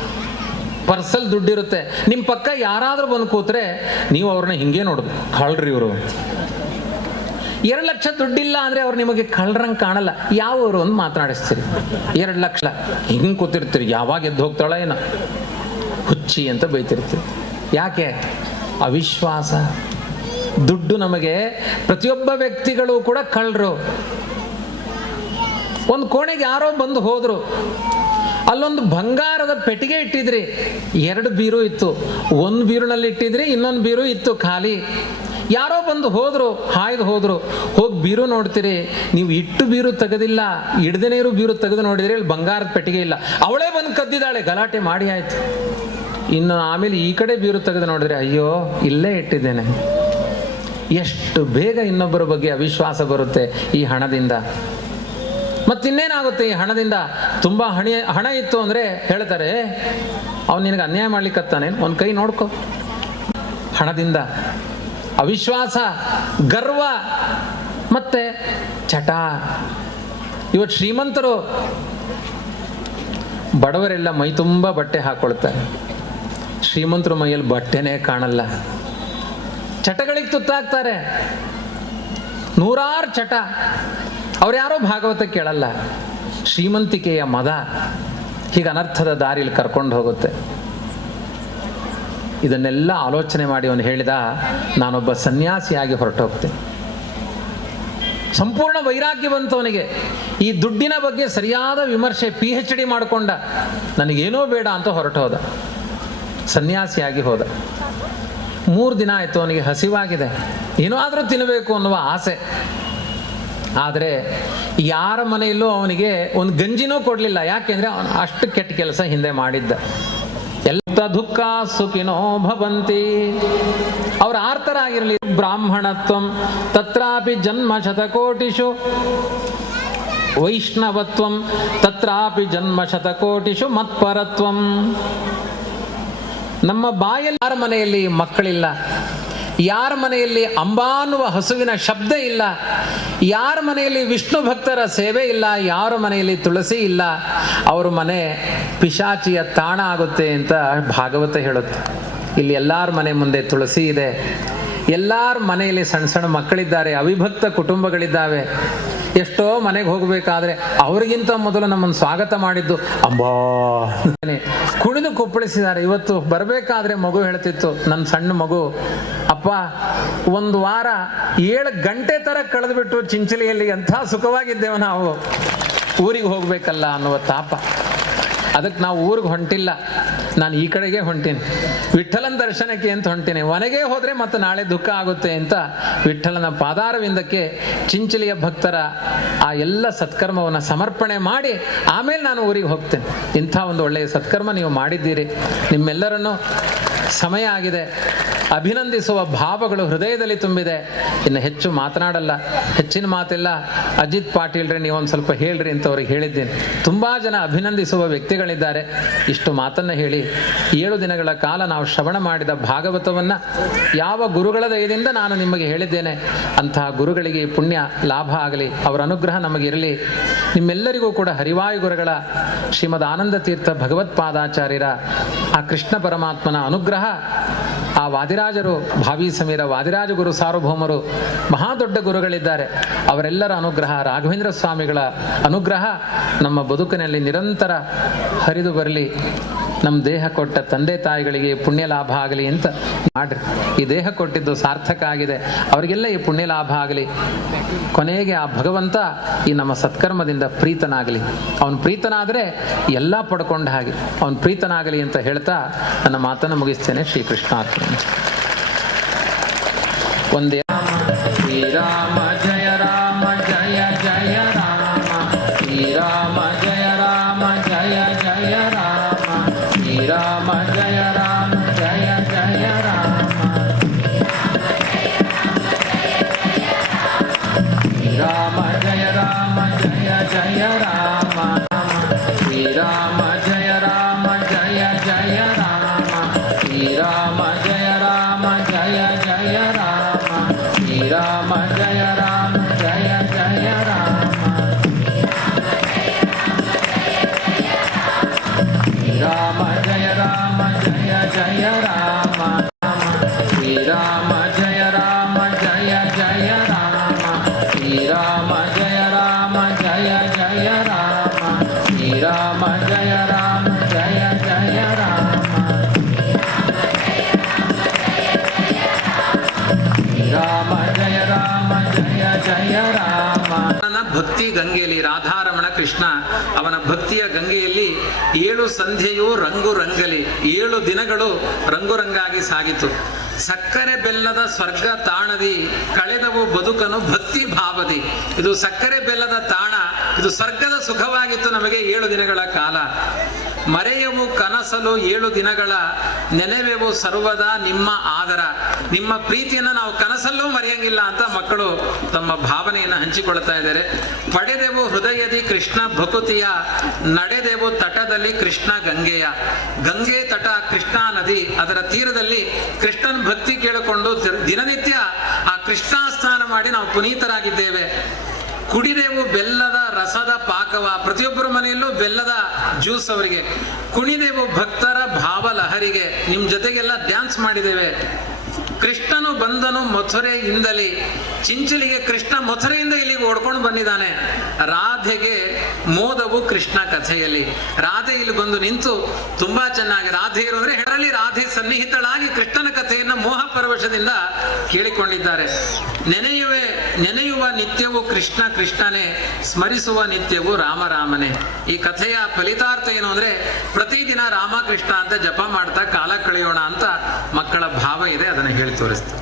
ಪರ್ಸಲ್ಲಿ ದುಡ್ಡಿರುತ್ತೆ. ನಿಮ್ಮ ಪಕ್ಕ ಯಾರಾದರೂ ಬಂದು ಕೂತ್ರೆ ನೀವು ಅವ್ರನ್ನ ಹಿಂಗೆ ನೋಡೋದು, ಕಳ್ರಿ ಇವರು. 2 ಲಕ್ಷ ದುಡ್ಡಿಲ್ಲ ಅಂದರೆ ಅವ್ರು ನಿಮಗೆ ಕಳ್ಳರಂಗೆ ಕಾಣಲ್ಲ. ಯಾವವರು ಒಂದು ಮಾತನಾಡಿಸ್ತೀರಿ. 2 ಲಕ್ಷ ಹಿಂಗೆ ಕೂತಿರ್ತೀರಿ, ಯಾವಾಗ ಎದ್ದು ಹೋಗ್ತಾಳ ಏನೋ, ಹುಚ್ಚಿ ಅಂತ ಬೈತಿರ್ತೀರಿ. ಯಾಕೆ? ಅವಿಶ್ವಾಸ. ದುಡ್ಡು ನಮಗೆ, ಪ್ರತಿಯೊಬ್ಬ ವ್ಯಕ್ತಿಗಳು ಕೂಡ ಕಳ್ಳರು. ಒಂದು ಕೋಣೆಗೆ ಯಾರೋ ಬಂದು ಹೋದ್ರು, ಅಲ್ಲೊಂದು ಬಂಗಾರದ ಪೆಟ್ಟಿಗೆ ಇಟ್ಟಿದ್ರಿ. 2 ಬೀರು ಇತ್ತು. ಒಂದು ಬೀರುನಲ್ಲಿ ಇಟ್ಟಿದ್ರಿ, ಇನ್ನೊಂದು ಬೀರು ಇತ್ತು ಖಾಲಿ. ಯಾರೋ ಬಂದು ಹೋದ್ರು, ಹಾಯ್ದು ಹೋದ್ರು. ಹೋಗಿ ಬೀರು ನೋಡ್ತೀರಿ, ನೀವು ಇಟ್ಟು ಬೀರು ತೆಗೆದಿಲ್ಲ, ಇಡದೆ ನೀರು ಬೀರು ತೆಗೆದು ನೋಡಿದ್ರಿ, ಅಲ್ಲಿ ಬಂಗಾರದ ಪೆಟ್ಟಿಗೆ ಇಲ್ಲ. ಅವಳೇ ಬಂದು ಕದ್ದಿದ್ದಾಳೆ, ಗಲಾಟೆ ಮಾಡಿ ಆಯ್ತು. ಇನ್ನು ಆಮೇಲೆ ಈ ಕಡೆ ಬೀರು ತೆಗೆದು ನೋಡಿದ್ರೆ, ಅಯ್ಯೋ ಇಲ್ಲೇ ಇಟ್ಟಿದ್ದೇನೆ. ಎಷ್ಟು ಬೇಗ ಇನ್ನೊಬ್ಬರ ಬಗ್ಗೆ ಅವಿಶ್ವಾಸ ಬರುತ್ತೆ ಈ ಹಣದಿಂದ. ಮತ್ತಿನ್ನೇನಾಗುತ್ತೆ ಈ ಹಣದಿಂದ? ತುಂಬ ಹಣ ಇತ್ತು ಅಂದರೆ ಹೇಳ್ತಾರೆ, ಅವ್ನು ನಿನಗೆ ಅನ್ಯಾಯ ಮಾಡ್ಲಿಕ್ಕತ್ತಾನೆ, ಒಂದು ಕೈ ನೋಡ್ಕೊ. ಹಣದಿಂದ ಅವಿಶ್ವಾಸ, ಗರ್ವ, ಮತ್ತೆ ಚಟ. ಇವತ್ತು ಶ್ರೀಮಂತರು, ಬಡವರೆಲ್ಲ ಮೈ ತುಂಬ ಬಟ್ಟೆ ಹಾಕೊಳ್ತಾರೆ. ಶ್ರೀಮಂತರು ಮೈಯಲ್ಲಿ ಬಟ್ಟೆನೇ ಕಾಣಲ್ಲ. ಚಟಗಳಿಗೆ ತುತ್ತಾಗ್ತಾರೆ. 100 ಚಟ. ಅವ್ರು ಯಾರೋ ಭಾಗವತ ಕೇಳಲ್ಲ. ಶ್ರೀಮಂತಿಕೆಯ ಮದ ಹೀಗೆ ಅನರ್ಥದ ದಾರಿಯಲ್ಲಿ ಕರ್ಕೊಂಡು ಹೋಗುತ್ತೆ. ಇದನ್ನೆಲ್ಲ ಆಲೋಚನೆ ಮಾಡಿ ಅವನು ಹೇಳಿದ, ನಾನೊಬ್ಬ ಸನ್ಯಾಸಿಯಾಗಿ ಹೊರಟೋಗ್ತೇನೆ. ಸಂಪೂರ್ಣ ವೈರಾಗ್ಯ ಬಂತು ಅವನಿಗೆ. ಈ ದುಡ್ಡಿನ ಬಗ್ಗೆ ಸರಿಯಾದ ವಿಮರ್ಶೆ, PhD ಮಾಡಿಕೊಂಡ. ನನಗೇನೋ ಬೇಡ ಅಂತ ಹೊರಟೋದ, ಸನ್ಯಾಸಿಯಾಗಿ ಹೋದ. 3 ದಿನ ಆಯಿತು, ಅವನಿಗೆ ಹಸಿವಾಗಿದೆ, ಏನೋ ಆದರೂ ತಿನ್ನಬೇಕು ಅನ್ನುವ ಆಸೆ. ಆದರೆ ಯಾರ ಮನೆಯಲ್ಲೂ ಅವನಿಗೆ ಒಂದು ಗಂಜಿನೂ ಕೊಡಲಿಲ್ಲ. ಯಾಕೆಂದರೆ ಅವನು ಅಷ್ಟು ಕೆಟ್ಟ ಕೆಲಸ ಹಿಂದೆ ಮಾಡಿದ್ದ. ಎಲ್ಲ ದುಃಖ ಸುಖಿನೋ ಭವಂತಿ. ಅವ್ರು ಆರ್ತರಾಗಿರಲಿ, ಬ್ರಾಹ್ಮಣತ್ವಂ ತತ್ರಾಪಿ ಜನ್ಮ ಶತಕೋಟಿಷು ವೈಷ್ಣವತ್ವಂ ತತ್ರಾಪಿ ಜನ್ಮ ಶತಕೋಟಿಷು ಮತ್ಪರತ್ವಂ. ನಮ್ಮ ಬಾಯಲ್ಲಿ ಯಾರ ಮನೆಯಲ್ಲಿ ಮಕ್ಕಳಿಲ್ಲ, ಯಾರ ಮನೆಯಲ್ಲಿ ಅಂಬಾ ಅನ್ನುವ ಹಸುವಿನ ಶಬ್ದ ಇಲ್ಲ, ಯಾರ ಮನೆಯಲ್ಲಿ ವಿಷ್ಣು ಭಕ್ತರ ಸೇವೆ ಇಲ್ಲ, ಯಾರ ಮನೆಯಲ್ಲಿ ತುಳಸಿ ಇಲ್ಲ, ಅವ್ರ ಮನೆ ಪಿಶಾಚಿಯ ತಾಣ ಆಗುತ್ತೆ ಅಂತ ಭಾಗವತ ಹೇಳುತ್ತೆ. ಇಲ್ಲಿ ಎಲ್ಲಾರ ಮನೆ ಮುಂದೆ ತುಳಸಿ ಇದೆ, ಎಲ್ಲಾರ ಮನೆಯಲ್ಲಿ ಸಣ್ಣ ಸಣ್ಣ ಮಕ್ಕಳಿದ್ದಾರೆ, ಅವಿಭಕ್ತ ಕುಟುಂಬಗಳಿದ್ದಾವೆ. ಎಷ್ಟೋ ಮನೆಗೆ ಹೋಗಬೇಕಾದ್ರೆ ಅವ್ರಿಗಿಂತ ಮೊದಲು ನಮ್ಮನ್ನು ಸ್ವಾಗತ ಮಾಡಿದ್ದು ಅಂಬಾ ಕುಣಿದು ಕುಪ್ಪಳಿಸಿದ್ದಾರೆ. ಇವತ್ತು ಬರಬೇಕಾದ್ರೆ ಮಗು ಹೇಳ್ತಿತ್ತು, ನನ್ನ ಸಣ್ಣ ಮಗು, ಅಪ್ಪ ಒಂದು ವಾರ 7 ಗಂಟೆ ತರ ಕಳೆದ್ಬಿಟ್ಟು ಚಿಂಚಲಿಯಲ್ಲಿ ಎಂಥ ಸುಖವಾಗಿದ್ದೇವೆ ನಾವು, ಊರಿಗೆ ಹೋಗ್ಬೇಕಲ್ಲ ಅನ್ನುವ ತಾಪ. ಅದಕ್ಕೆ ನಾವು ಊರಿಗೆ ಹೊಂಟಿಲ್ಲ, ನಾನು ಈ ಕಡೆಗೆ ಹೊಂಟೀನಿ, ವಿಠ್ಠಲನ ದರ್ಶನಕ್ಕೆ ಅಂತ ಹೊಂಟೀನಿ. ಮನೆಗೆ ಹೋದ್ರೆ ಮತ್ತೆ ನಾಳೆ ದುಃಖ ಆಗುತ್ತೆ ಅಂತ ವಿಠ್ಠಲನ ಪಾದಾರವಿಂದಕ್ಕೆ ಚಿಂಚಲಿಯ ಭಕ್ತರ ಆ ಎಲ್ಲ ಸತ್ಕರ್ಮವನ್ನು ಸಮರ್ಪಣೆ ಮಾಡಿ ಆಮೇಲೆ ನಾನು ಊರಿಗೆ ಹೋಗ್ತೇನೆ. ಇಂಥ ಒಂದು ಒಳ್ಳೆಯ ಸತ್ಕರ್ಮ ನೀವು ಮಾಡಿದ್ದೀರಿ. ನಿಮ್ಮೆಲ್ಲರನ್ನು ಸಮಯ ಆಗಿದೆ, ಅಭಿನಂದಿಸುವ ಭಾವಗಳು ಹೃದಯದಲ್ಲಿ ತುಂಬಿದೆ. ಇನ್ನು ಹೆಚ್ಚು ಮಾತನಾಡಲ್ಲ, ಹೆಚ್ಚಿನ ಮಾತೆಲ್ಲ ಅಜಿತ್ ಪಾಟೀಲ್ರಿ ನೀವೊಂದು ಸ್ವಲ್ಪ ಹೇಳ್ರಿ ಅಂತ ಅವ್ರಿಗೆ ಹೇಳಿದ್ದೀನಿ. ತುಂಬ ಜನ ಅಭಿನಂದಿಸುವ ವ್ಯಕ್ತಿಗಳಿದ್ದಾರೆ. ಇಷ್ಟು ಮಾತನ್ನು ಹೇಳಿ 7 ದಿನಗಳ ಕಾಲ ನಾವು ಶ್ರವಣ ಮಾಡಿದ ಭಾಗವತವನ್ನು ಯಾವ ಗುರುಗಳ ದಯದಿಂದ ನಾನು ನಿಮಗೆ ಹೇಳಿದ್ದೇನೆ, ಅಂತಹ ಗುರುಗಳಿಗೆ ಪುಣ್ಯ ಲಾಭ ಆಗಲಿ, ಅವರ ಅನುಗ್ರಹ ನಮಗಿರಲಿ. ನಿಮ್ಮೆಲ್ಲರಿಗೂ ಕೂಡ ಹರಿವಾಯು ಗುರುಗಳ ಶ್ರೀಮದ್ ಆನಂದ ತೀರ್ಥ ಭಗವತ್ಪಾದಾಚಾರ್ಯರ ಆ ಕೃಷ್ಣ ಪರಮಾತ್ಮನ ಅನುಗ್ರಹ, ಆ ವಾದಿರಾಜರು, ಭಾವಿ ಸಮೀರ ವಾದಿರಾಜ ಗುರು ಸಾರ್ವಭೌಮರು ಮಹಾ ದೊಡ್ಡ ಗುರುಗಳಿದ್ದಾರೆ, ಅವರೆಲ್ಲರ ಅನುಗ್ರಹ, ರಾಘವೇಂದ್ರ ಸ್ವಾಮಿಗಳ ಅನುಗ್ರಹ ನಮ್ಮ ಬದುಕಿನಲ್ಲಿ ನಿರಂತರ ಹರಿದು ಬರಲಿ. ನಮ್ಮ ದೇಹ ಕೊಟ್ಟ ತಂದೆ ತಾಯಿಗಳಿಗೆ ಪುಣ್ಯ ಲಾಭ ಆಗಲಿ ಅಂತ ಮಾಡ್ರಿ. ಈ ದೇಹ ಕೊಟ್ಟಿದ್ದು ಸಾರ್ಥಕ ಆಗಿದೆ, ಅವರಿಗೆಲ್ಲ ಈ ಪುಣ್ಯ ಲಾಭ ಆಗಲಿ. ಕೊನೆಗೆ ಆ ಭಗವಂತ ಈ ನಮ್ಮ ಸತ್ಕರ್ಮದಿಂದ ಪ್ರೀತನಾಗಲಿ. ಅವನು ಪ್ರೀತನಾದರೆ ಎಲ್ಲ ಪಡ್ಕೊಂಡ ಹಾಗೆ, ಅವನು ಪ್ರೀತನಾಗಲಿ ಅಂತ ಹೇಳ್ತಾ ನನ್ನ ಮಾತನ್ನು ಮುಗಿಸ್ತೇನೆ. ಶ್ರೀಕೃಷ್ಣಾರ್ಪಣೆ. ಒಂದೇ ಶ್ರೀರಾಮ ಜಯ ರಾಮ ಜಯ ಜಯ ರಾಮ, ಶ್ರೀರಾಮ ಜಯ ರಾಮ ಜಯ ಜಯ ರಾಮ, ಶ್ರೀರಾಮ ಜಯ ರಾಮ ಜಯ ಜಯ ರಾಮ, ಶ್ರೀರಾಮ ಜಯ ರಾಮ ಜಯ ಜಯ ರಾಮ, ಶ್ರೀರಾಮ ಜಯ ರಾಮ ಜಯ ಜಯ ರಾಮ, ಶ್ರೀರಾಮ ಜಯ ರಾಮ ಜಯ ಜಯ ರಾಮ, ಶ್ರೀರಾಮ ಜಯ ರಾಮ ಜಯ ಜಯ ರಾಮ, ಶ್ರೀರಾಮ ಜಯ ರಾಮ ಜಯ ಜಯ ರಾಮ, ಶ್ರೀರಾಮ ಜಯ ರಾಮ ಜಯ ಜಯ ರಾಮ, ಶ್ರೀರಾಮ ಜಯ ರಾಮ ಜಯ ಜಯ ರಾಮ, ಶ್ರೀರಾಮ ಜಯ ರಾಮ ಜಯ ಜಯ ರಾಮ, ಶ್ರೀರಾಮ ಜಯ ರಾಮ ಜಯ ಜಯ ರಾಮ. ಭಕ್ತಿ ಗಂಗೆಯಲ್ಲಿ ರಾಧಾರಮಣ ಕೃಷ್ಣ ಅವನ ಭಕ್ತಿಯ ಗಂಗೆಯಲ್ಲಿ 7 ಸಂಧ್ಯೆಯೂ ರಂಗು ರಂಗಲಿ, 7 ದಿನಗಳು ರಂಗುರಂಗಾಗಿ ಸಾಗಿತು. ಸಕ್ಕರೆ ಬೆಲ್ಲದ ಸ್ವರ್ಗ ತಾಣದಿ ಕಳೆದವು ಬದುಕನು ಭಕ್ತಿ ಭಾವದಿ. ಇದು ಸಕ್ಕರೆ ಬೆಲ್ಲದ ತಾಣ, ಇದು ಸ್ವರ್ಗದ ಸುಖವಾಗಿತ್ತು ನಮಗೆ 7 ದಿನಗಳ ಕಾಲ. ಮರೆಯವು ಕನಸಲು 7 ದಿನಗಳ, ನೆನೆವೆವು ಸರ್ವದಾ ನಿಮ್ಮ ಆದರ. ನಿಮ್ಮ ಪ್ರೀತಿಯನ್ನು ನಾವು ಕನಸಲ್ಲೂ ಮರೆಯಂಗಿಲ್ಲ ಅಂತ ಮಕ್ಕಳು ತಮ್ಮ ಭಾವನೆಯನ್ನು ಹಂಚಿಕೊಳ್ತಾ ಇದ್ದಾರೆ. ಪಡೆದೆವು ಹೃದಯದಿ ಕೃಷ್ಣ ಭಕುತಿಯ, ನಡೆದೆವು ತಟದಲ್ಲಿ ಕೃಷ್ಣ ಗಂಗೆಯ. ಗಂಗೆ ತಟ ಕೃಷ್ಣ ನದಿ, ಅದರ ತೀರದಲ್ಲಿ ಕೃಷ್ಣನ ಭಕ್ತಿ ಕೇಳಿಕೊಂಡು ದಿನನಿತ್ಯ ಆ ಕೃಷ್ಣ ಸ್ನಾನ ಮಾಡಿ ನಾವು ಪುನೀತರಾಗಿದ್ದೇವೆ. ಕುಡಿದೆವು ಬೆಲ್ಲದ ರಸದ ಪಾಕವ, ಪ್ರತಿಯೊಬ್ಬರ ಮನೆಯಲ್ಲೂ ಬೆಲ್ಲದ ಜ್ಯೂಸ್ ಅವರಿಗೆ. ಕುಣಿದೆವು ಭಕ್ತರ ಭಾವಲಹರಿಗೆ, ನಿಮ್ಮ ಜೊತೆಗೆಲ್ಲ ಡ್ಯಾನ್ಸ್ ಮಾಡಿದ್ದೇವೆ. ಕೃಷ್ಣನು ಬಂದನು ಮಥುರೆಯಿಂದಲೇ, ಚಿಂಚಲಿಗೆ ಕೃಷ್ಣ ಮಥುರೆಯಿಂದ ಇಲ್ಲಿಗೆ ಓಡ್ಕೊಂಡು ಬಂದಿದ್ದಾನೆ. ರಾಧೆಗೆ ಮೋದವು ಕೃಷ್ಣ ಕಥೆಯಲ್ಲಿ, ರಾಧೆ ಇಲ್ಲಿ ಬಂದು ನಿಂತು ತುಂಬಾ ಚೆನ್ನಾಗಿ ರಾಧೆ ಇರೋದ್ರೆ ಹೆಡರಲ್ಲಿ ರಾಧೆ ಸನ್ನಿಹಿತಳಾಗಿ ಕೃಷ್ಣನ ಕಥೆಯನ್ನು ಮೋಹ ಪರವಶದಿಂದ ಕೇಳಿಕೊಂಡಿದ್ದಾರೆ. ನೆನೆಯುವ ನಿತ್ಯವು ಕೃಷ್ಣ ಕೃಷ್ಣನೇ, ಸ್ಮರಿಸುವ ನಿತ್ಯವು ರಾಮ ರಾಮನೇ. ಈ ಕಥೆಯ ಫಲಿತಾರ್ಥ ಏನು ಅಂದ್ರೆ ಪ್ರತಿದಿನ ರಾಮಕೃಷ್ಣ ಅಂತ ಜಪ ಮಾಡ್ತಾ ಕಾಲ ಕಳೆಯೋಣ ಅಂತ ಮಕ್ಕಳ ಭಾವ ಇದೆ, ಅದನ್ನು ಹೇಳಿ ತೋರಿಸ್ತಾರೆ.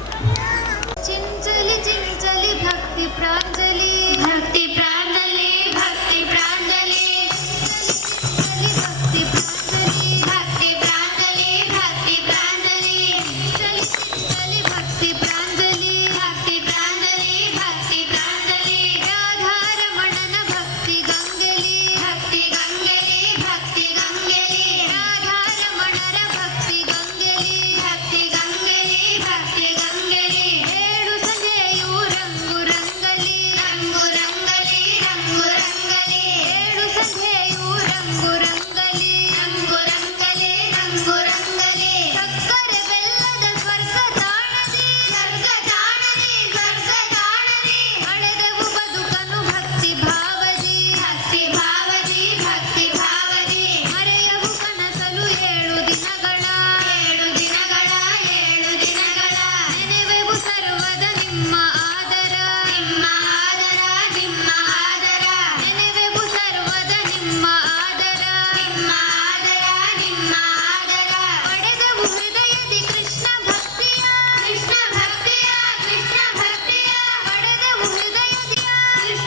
ಚಿಂಚಲಿ ಚಿಂಚಲಿ ಭಕ್ತಿ ಪ್ರಾಂಜಲಿ, ಭಕ್ತಿ ಪ್ರಾಂಜಲಿ, ಭಕ್ತಿ ಪ್ರಾಂಜಲಿ, ಭಕ್ತಿ ಪ್ರಾಂಜಲಿ, ಭಕ್ತಿ ಪ್ರಾಂಜಲಿ, ಭಕ್ತಿ ಪ್ರಾಂಜಲಿ, ಚಿಂಚಲಿ ಭಕ್ತಿ ಪ್ರಾಂಜಲಿ,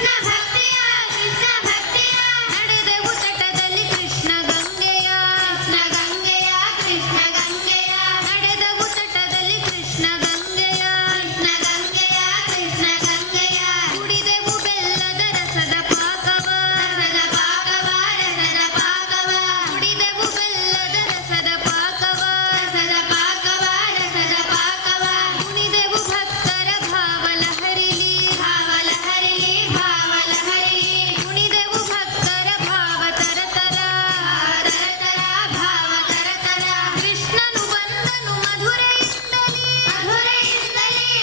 ಕೃಷ್ಣ ಭಕ್ತಿಯ ಕೃಷ್ಣ ಭಕ್ತಿಯ ನಡೆದೆವು ತಟದಲ್ಲಿ ಕೃಷ್ಣ ಗಂಗೆಯ ಕೃಷ್ಣ ಗಂಗೆಯ ನಡೆದೆವು ತಟದಲ್ಲಿ ಕೃಷ್ಣ ಗಂಗೆಯ ಕೃಷ್ಣ ಗಂಗೆಯ ಕುಡಿದೆವು ಬೆಲ್ಲದ ರಸದ ಪಾಕವ ಕುಡಿದೆವು ಬೆಲ್ಲದ ರಸದ ಪಾಕವ ಕುಣಿದೆವು ಭಕ್ತರ ಭಾವಲಹರಿಲಿ ಕುಣಿದೆವು ಭಕ್ತರ ಭಾವ ತರತರ ಕೃಷ್ಣನು ಬಂದನು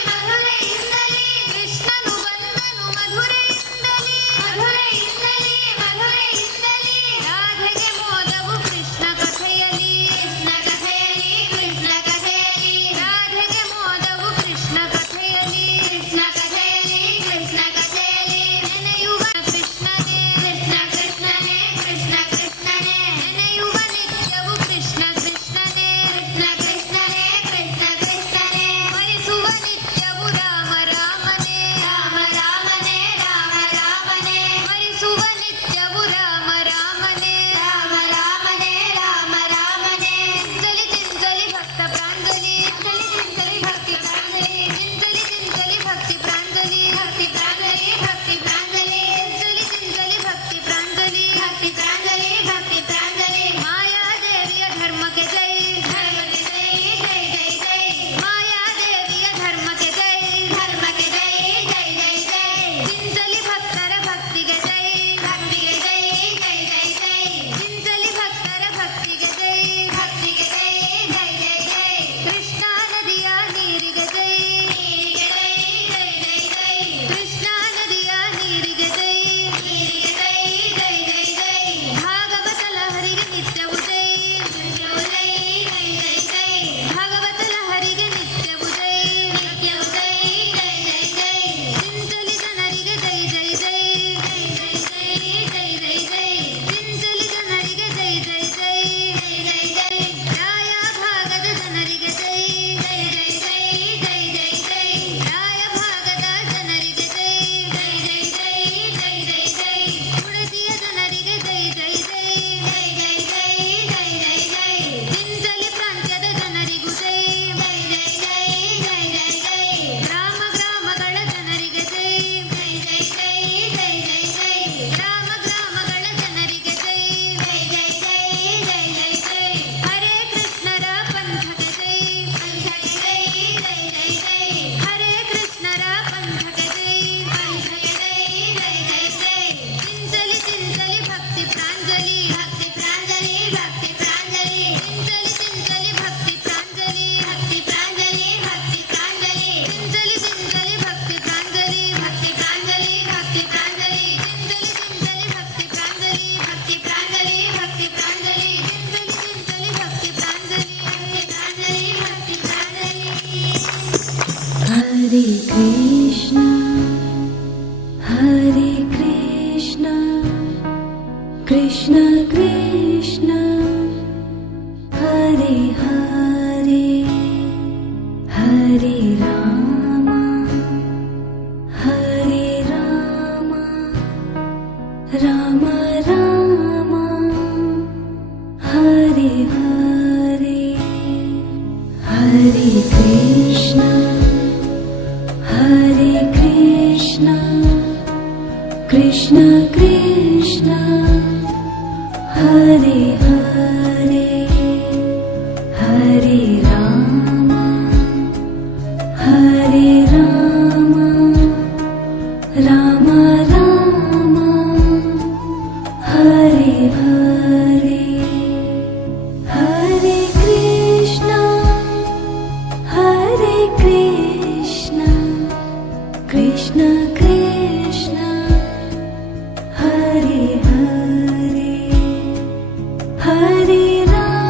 ಮಧುರೆಯಿಂದಲೇ ಕೃಷ್ಣನು ಬಂದನು ಮಧುರೆಯಿಂದಲೇ ರಾಧೆಗೆ ಮೋದವು ಕೃಷ್ಣ ಕಥೆಯಲಿ ರಾಧೆಗೆ ಮೋದವು ಕೃಷ್ಣ ಕಥೆಯಲಿ ನೆನೆಯುವ ಕೃಷ್ಣನೇ ನೆನೆಯುವ ನಿತ್ಯವು ಕೃಷ್ಣ ಕೃಷ್ಣನೇ ಸ್ಮರಿಸುವ ನಿತ್ಯವು ರಾಮ ರಾಮನೇ ಸ್ಮರಿಸುವ ನಿತ್ಯವು ರಾಮ ರಾಮನೇ ಚಿಂಚಲಿ ಚಿಂಚಲಿ ಭಕ್ತ ಪ್ರಾಂಜಲಿ ಚಿಂಚಲಿ ಭಕ್ತಿ ಪ್ರಾಂಜಲಿ ಚಿಂಚಲಿ ಭಕ್ತಿ ಪ್ರಾಂಜಲಿ ಮಾಯಾದೇವಿಯ ಧರ್ಮಕ್ಕೆ ಜೈ ಮಾಯಾದೇವಿಯ ಧರ್ಮಕ್ಕೆ ಜೈ ಚಿಂಚಲಿ ಭಕ್ತರ ಭಕ್ತಿಗೆ ಜೈ ಚಿಂಚಲಿ ಭಕ್ತರ ಭಕ್ತಿಗೆ ಜೈ ಕೃಷ್ಣ ನದಿಯ ನೀರಿಗೆ ಜೈ ಕೃಷ್ಣ ನದಿಯ ನೀರಿಗೆ ಜೈ ಭಾಗವತ ಲಹರಿಗೆ ನಿತ್ಯವು ಜೈ ಭಾಗವತ ಲಹರಿಗೆ ನಿತ್ಯವು ಜೈ ಚಿಂಚಲಿ ಜನರಿಗೆ ಜೈ ಜೈ ಜೈ ಚಿಂಚಲಿ ಜನರಿಗೆ ಜೈ ಜೈ ಜೈ ರಾಯ ಭಾಗದ ಜನರಿಗೆ ಜೈ ರಾಯ ಭಾಗದ ಜನರಿಗೆ ಜೈ ತುಳಸಿಯ ಜನರಿಗೆ ಜೈ ಜೈ ಜೈ ಚಿಂಚಲಿ ಪ್ರಾಂತ್ಯದ ಜನರಿಗೂ ಜೈ ಗ್ರಾಮ ಗ್ರಾಮಗಳ ಜನರಿಗೆ ಜೈ ಗ್ರಾಮ ಗ್ರಾಮಗಳ ಜನರಿಗೆ ಜೈ ಹರೇ ಕೃಷ್ಣರ ಪಂಥಕ್ಕೆ ಜೈ ಹರೇ ಕೃಷ್ಣರ ಪಂಥಕ್ಕೆ ಜೈ ಚಿಂಚಲಿ ಚಿಂಚಲಿ ಭಕ್ತಿ ಪ್ರಾಂಜಲಿ ಚಿಂಚಲಿ ಚಿಂಚಲಿ ಭಕ್ತಿ ಪ್ರಾಂಜಲಿ ಚಿಂಚಲಿ ಚಿಂಚಲಿ ಭಕ್ತಿ ಪ್ರಾಂಜಲಿ ಚಿಂಚಲಿ ಚಿಂಚಲಿ ಭಕ್ತಿ ಪ್ರಾಂಜಲಿ ಚಿಂಚಲಿ ಚಿಂಚಲಿ ಭಕ್ತಿ ಪ್ರಾಂಜಲಿ हरे कृष्ण कृष्ण कृष्ण हरे हरे हरे राम राम राम हरे हरे हरे कृष्ण कृष्ण कृष्ण हरे हरे हरे राम राम राम हरे हरे हरे कृष्ण कृष्ण कृष्ण हरे हरे हरे राम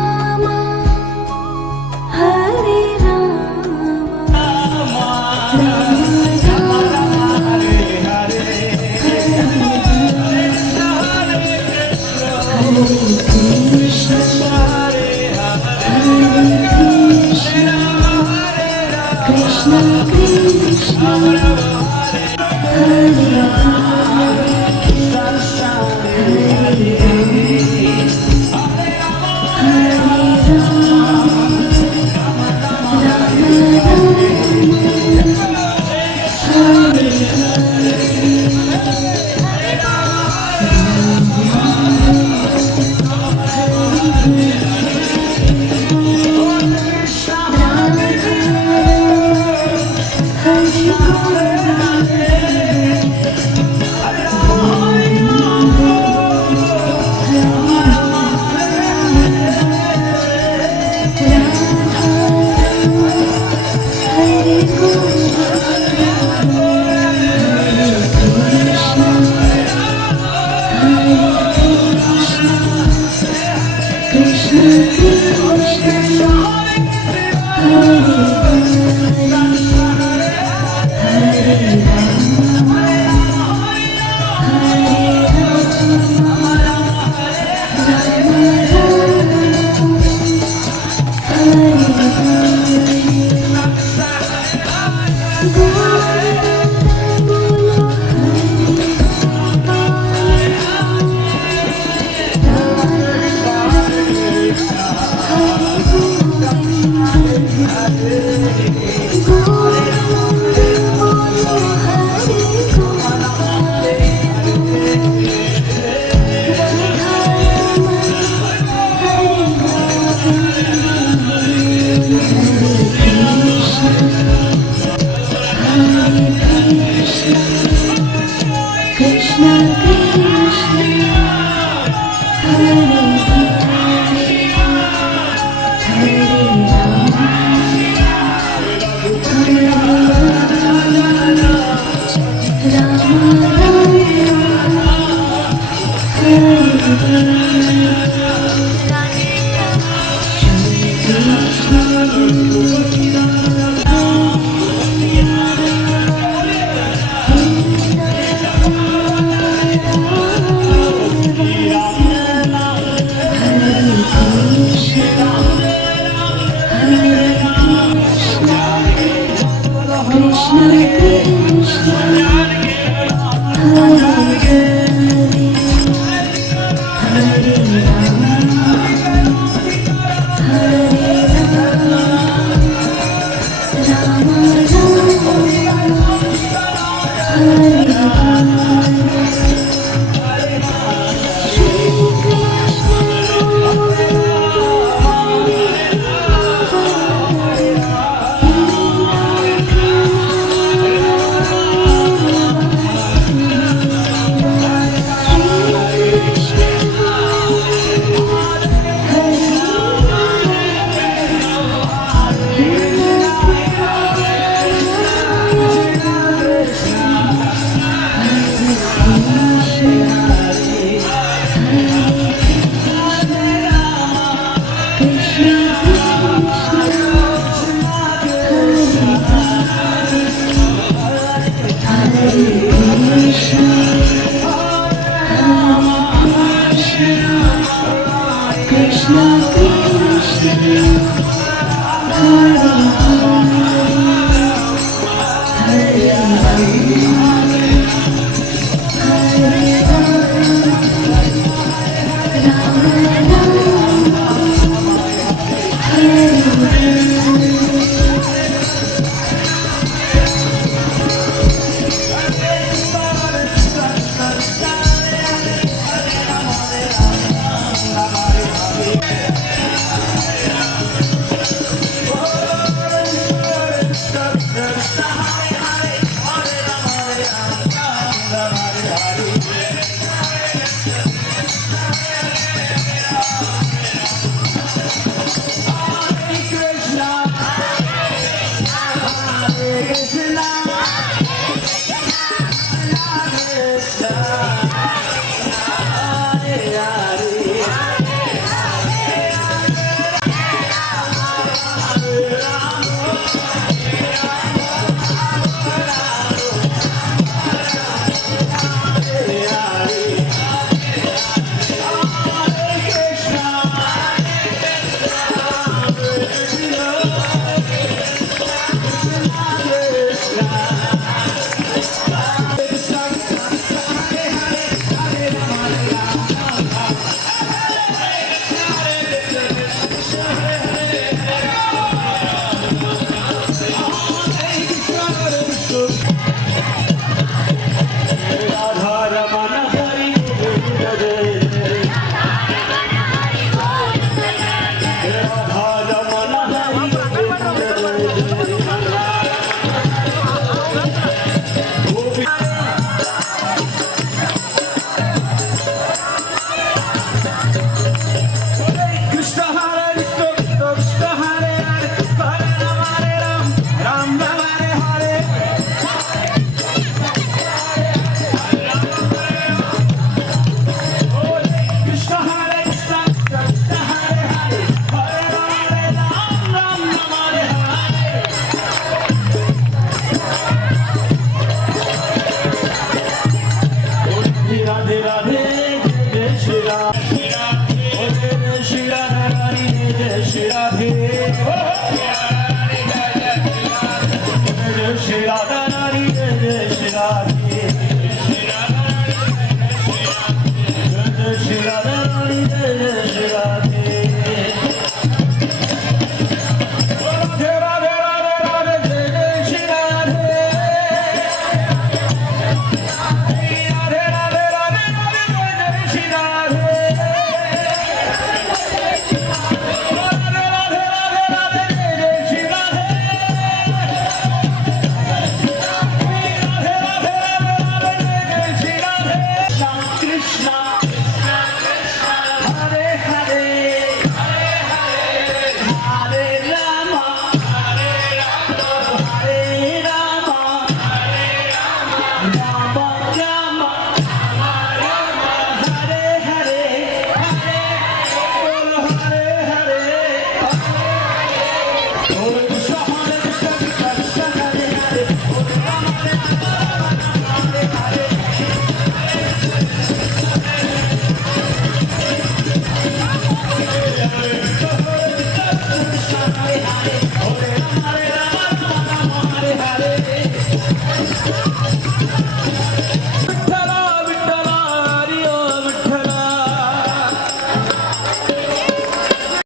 Hare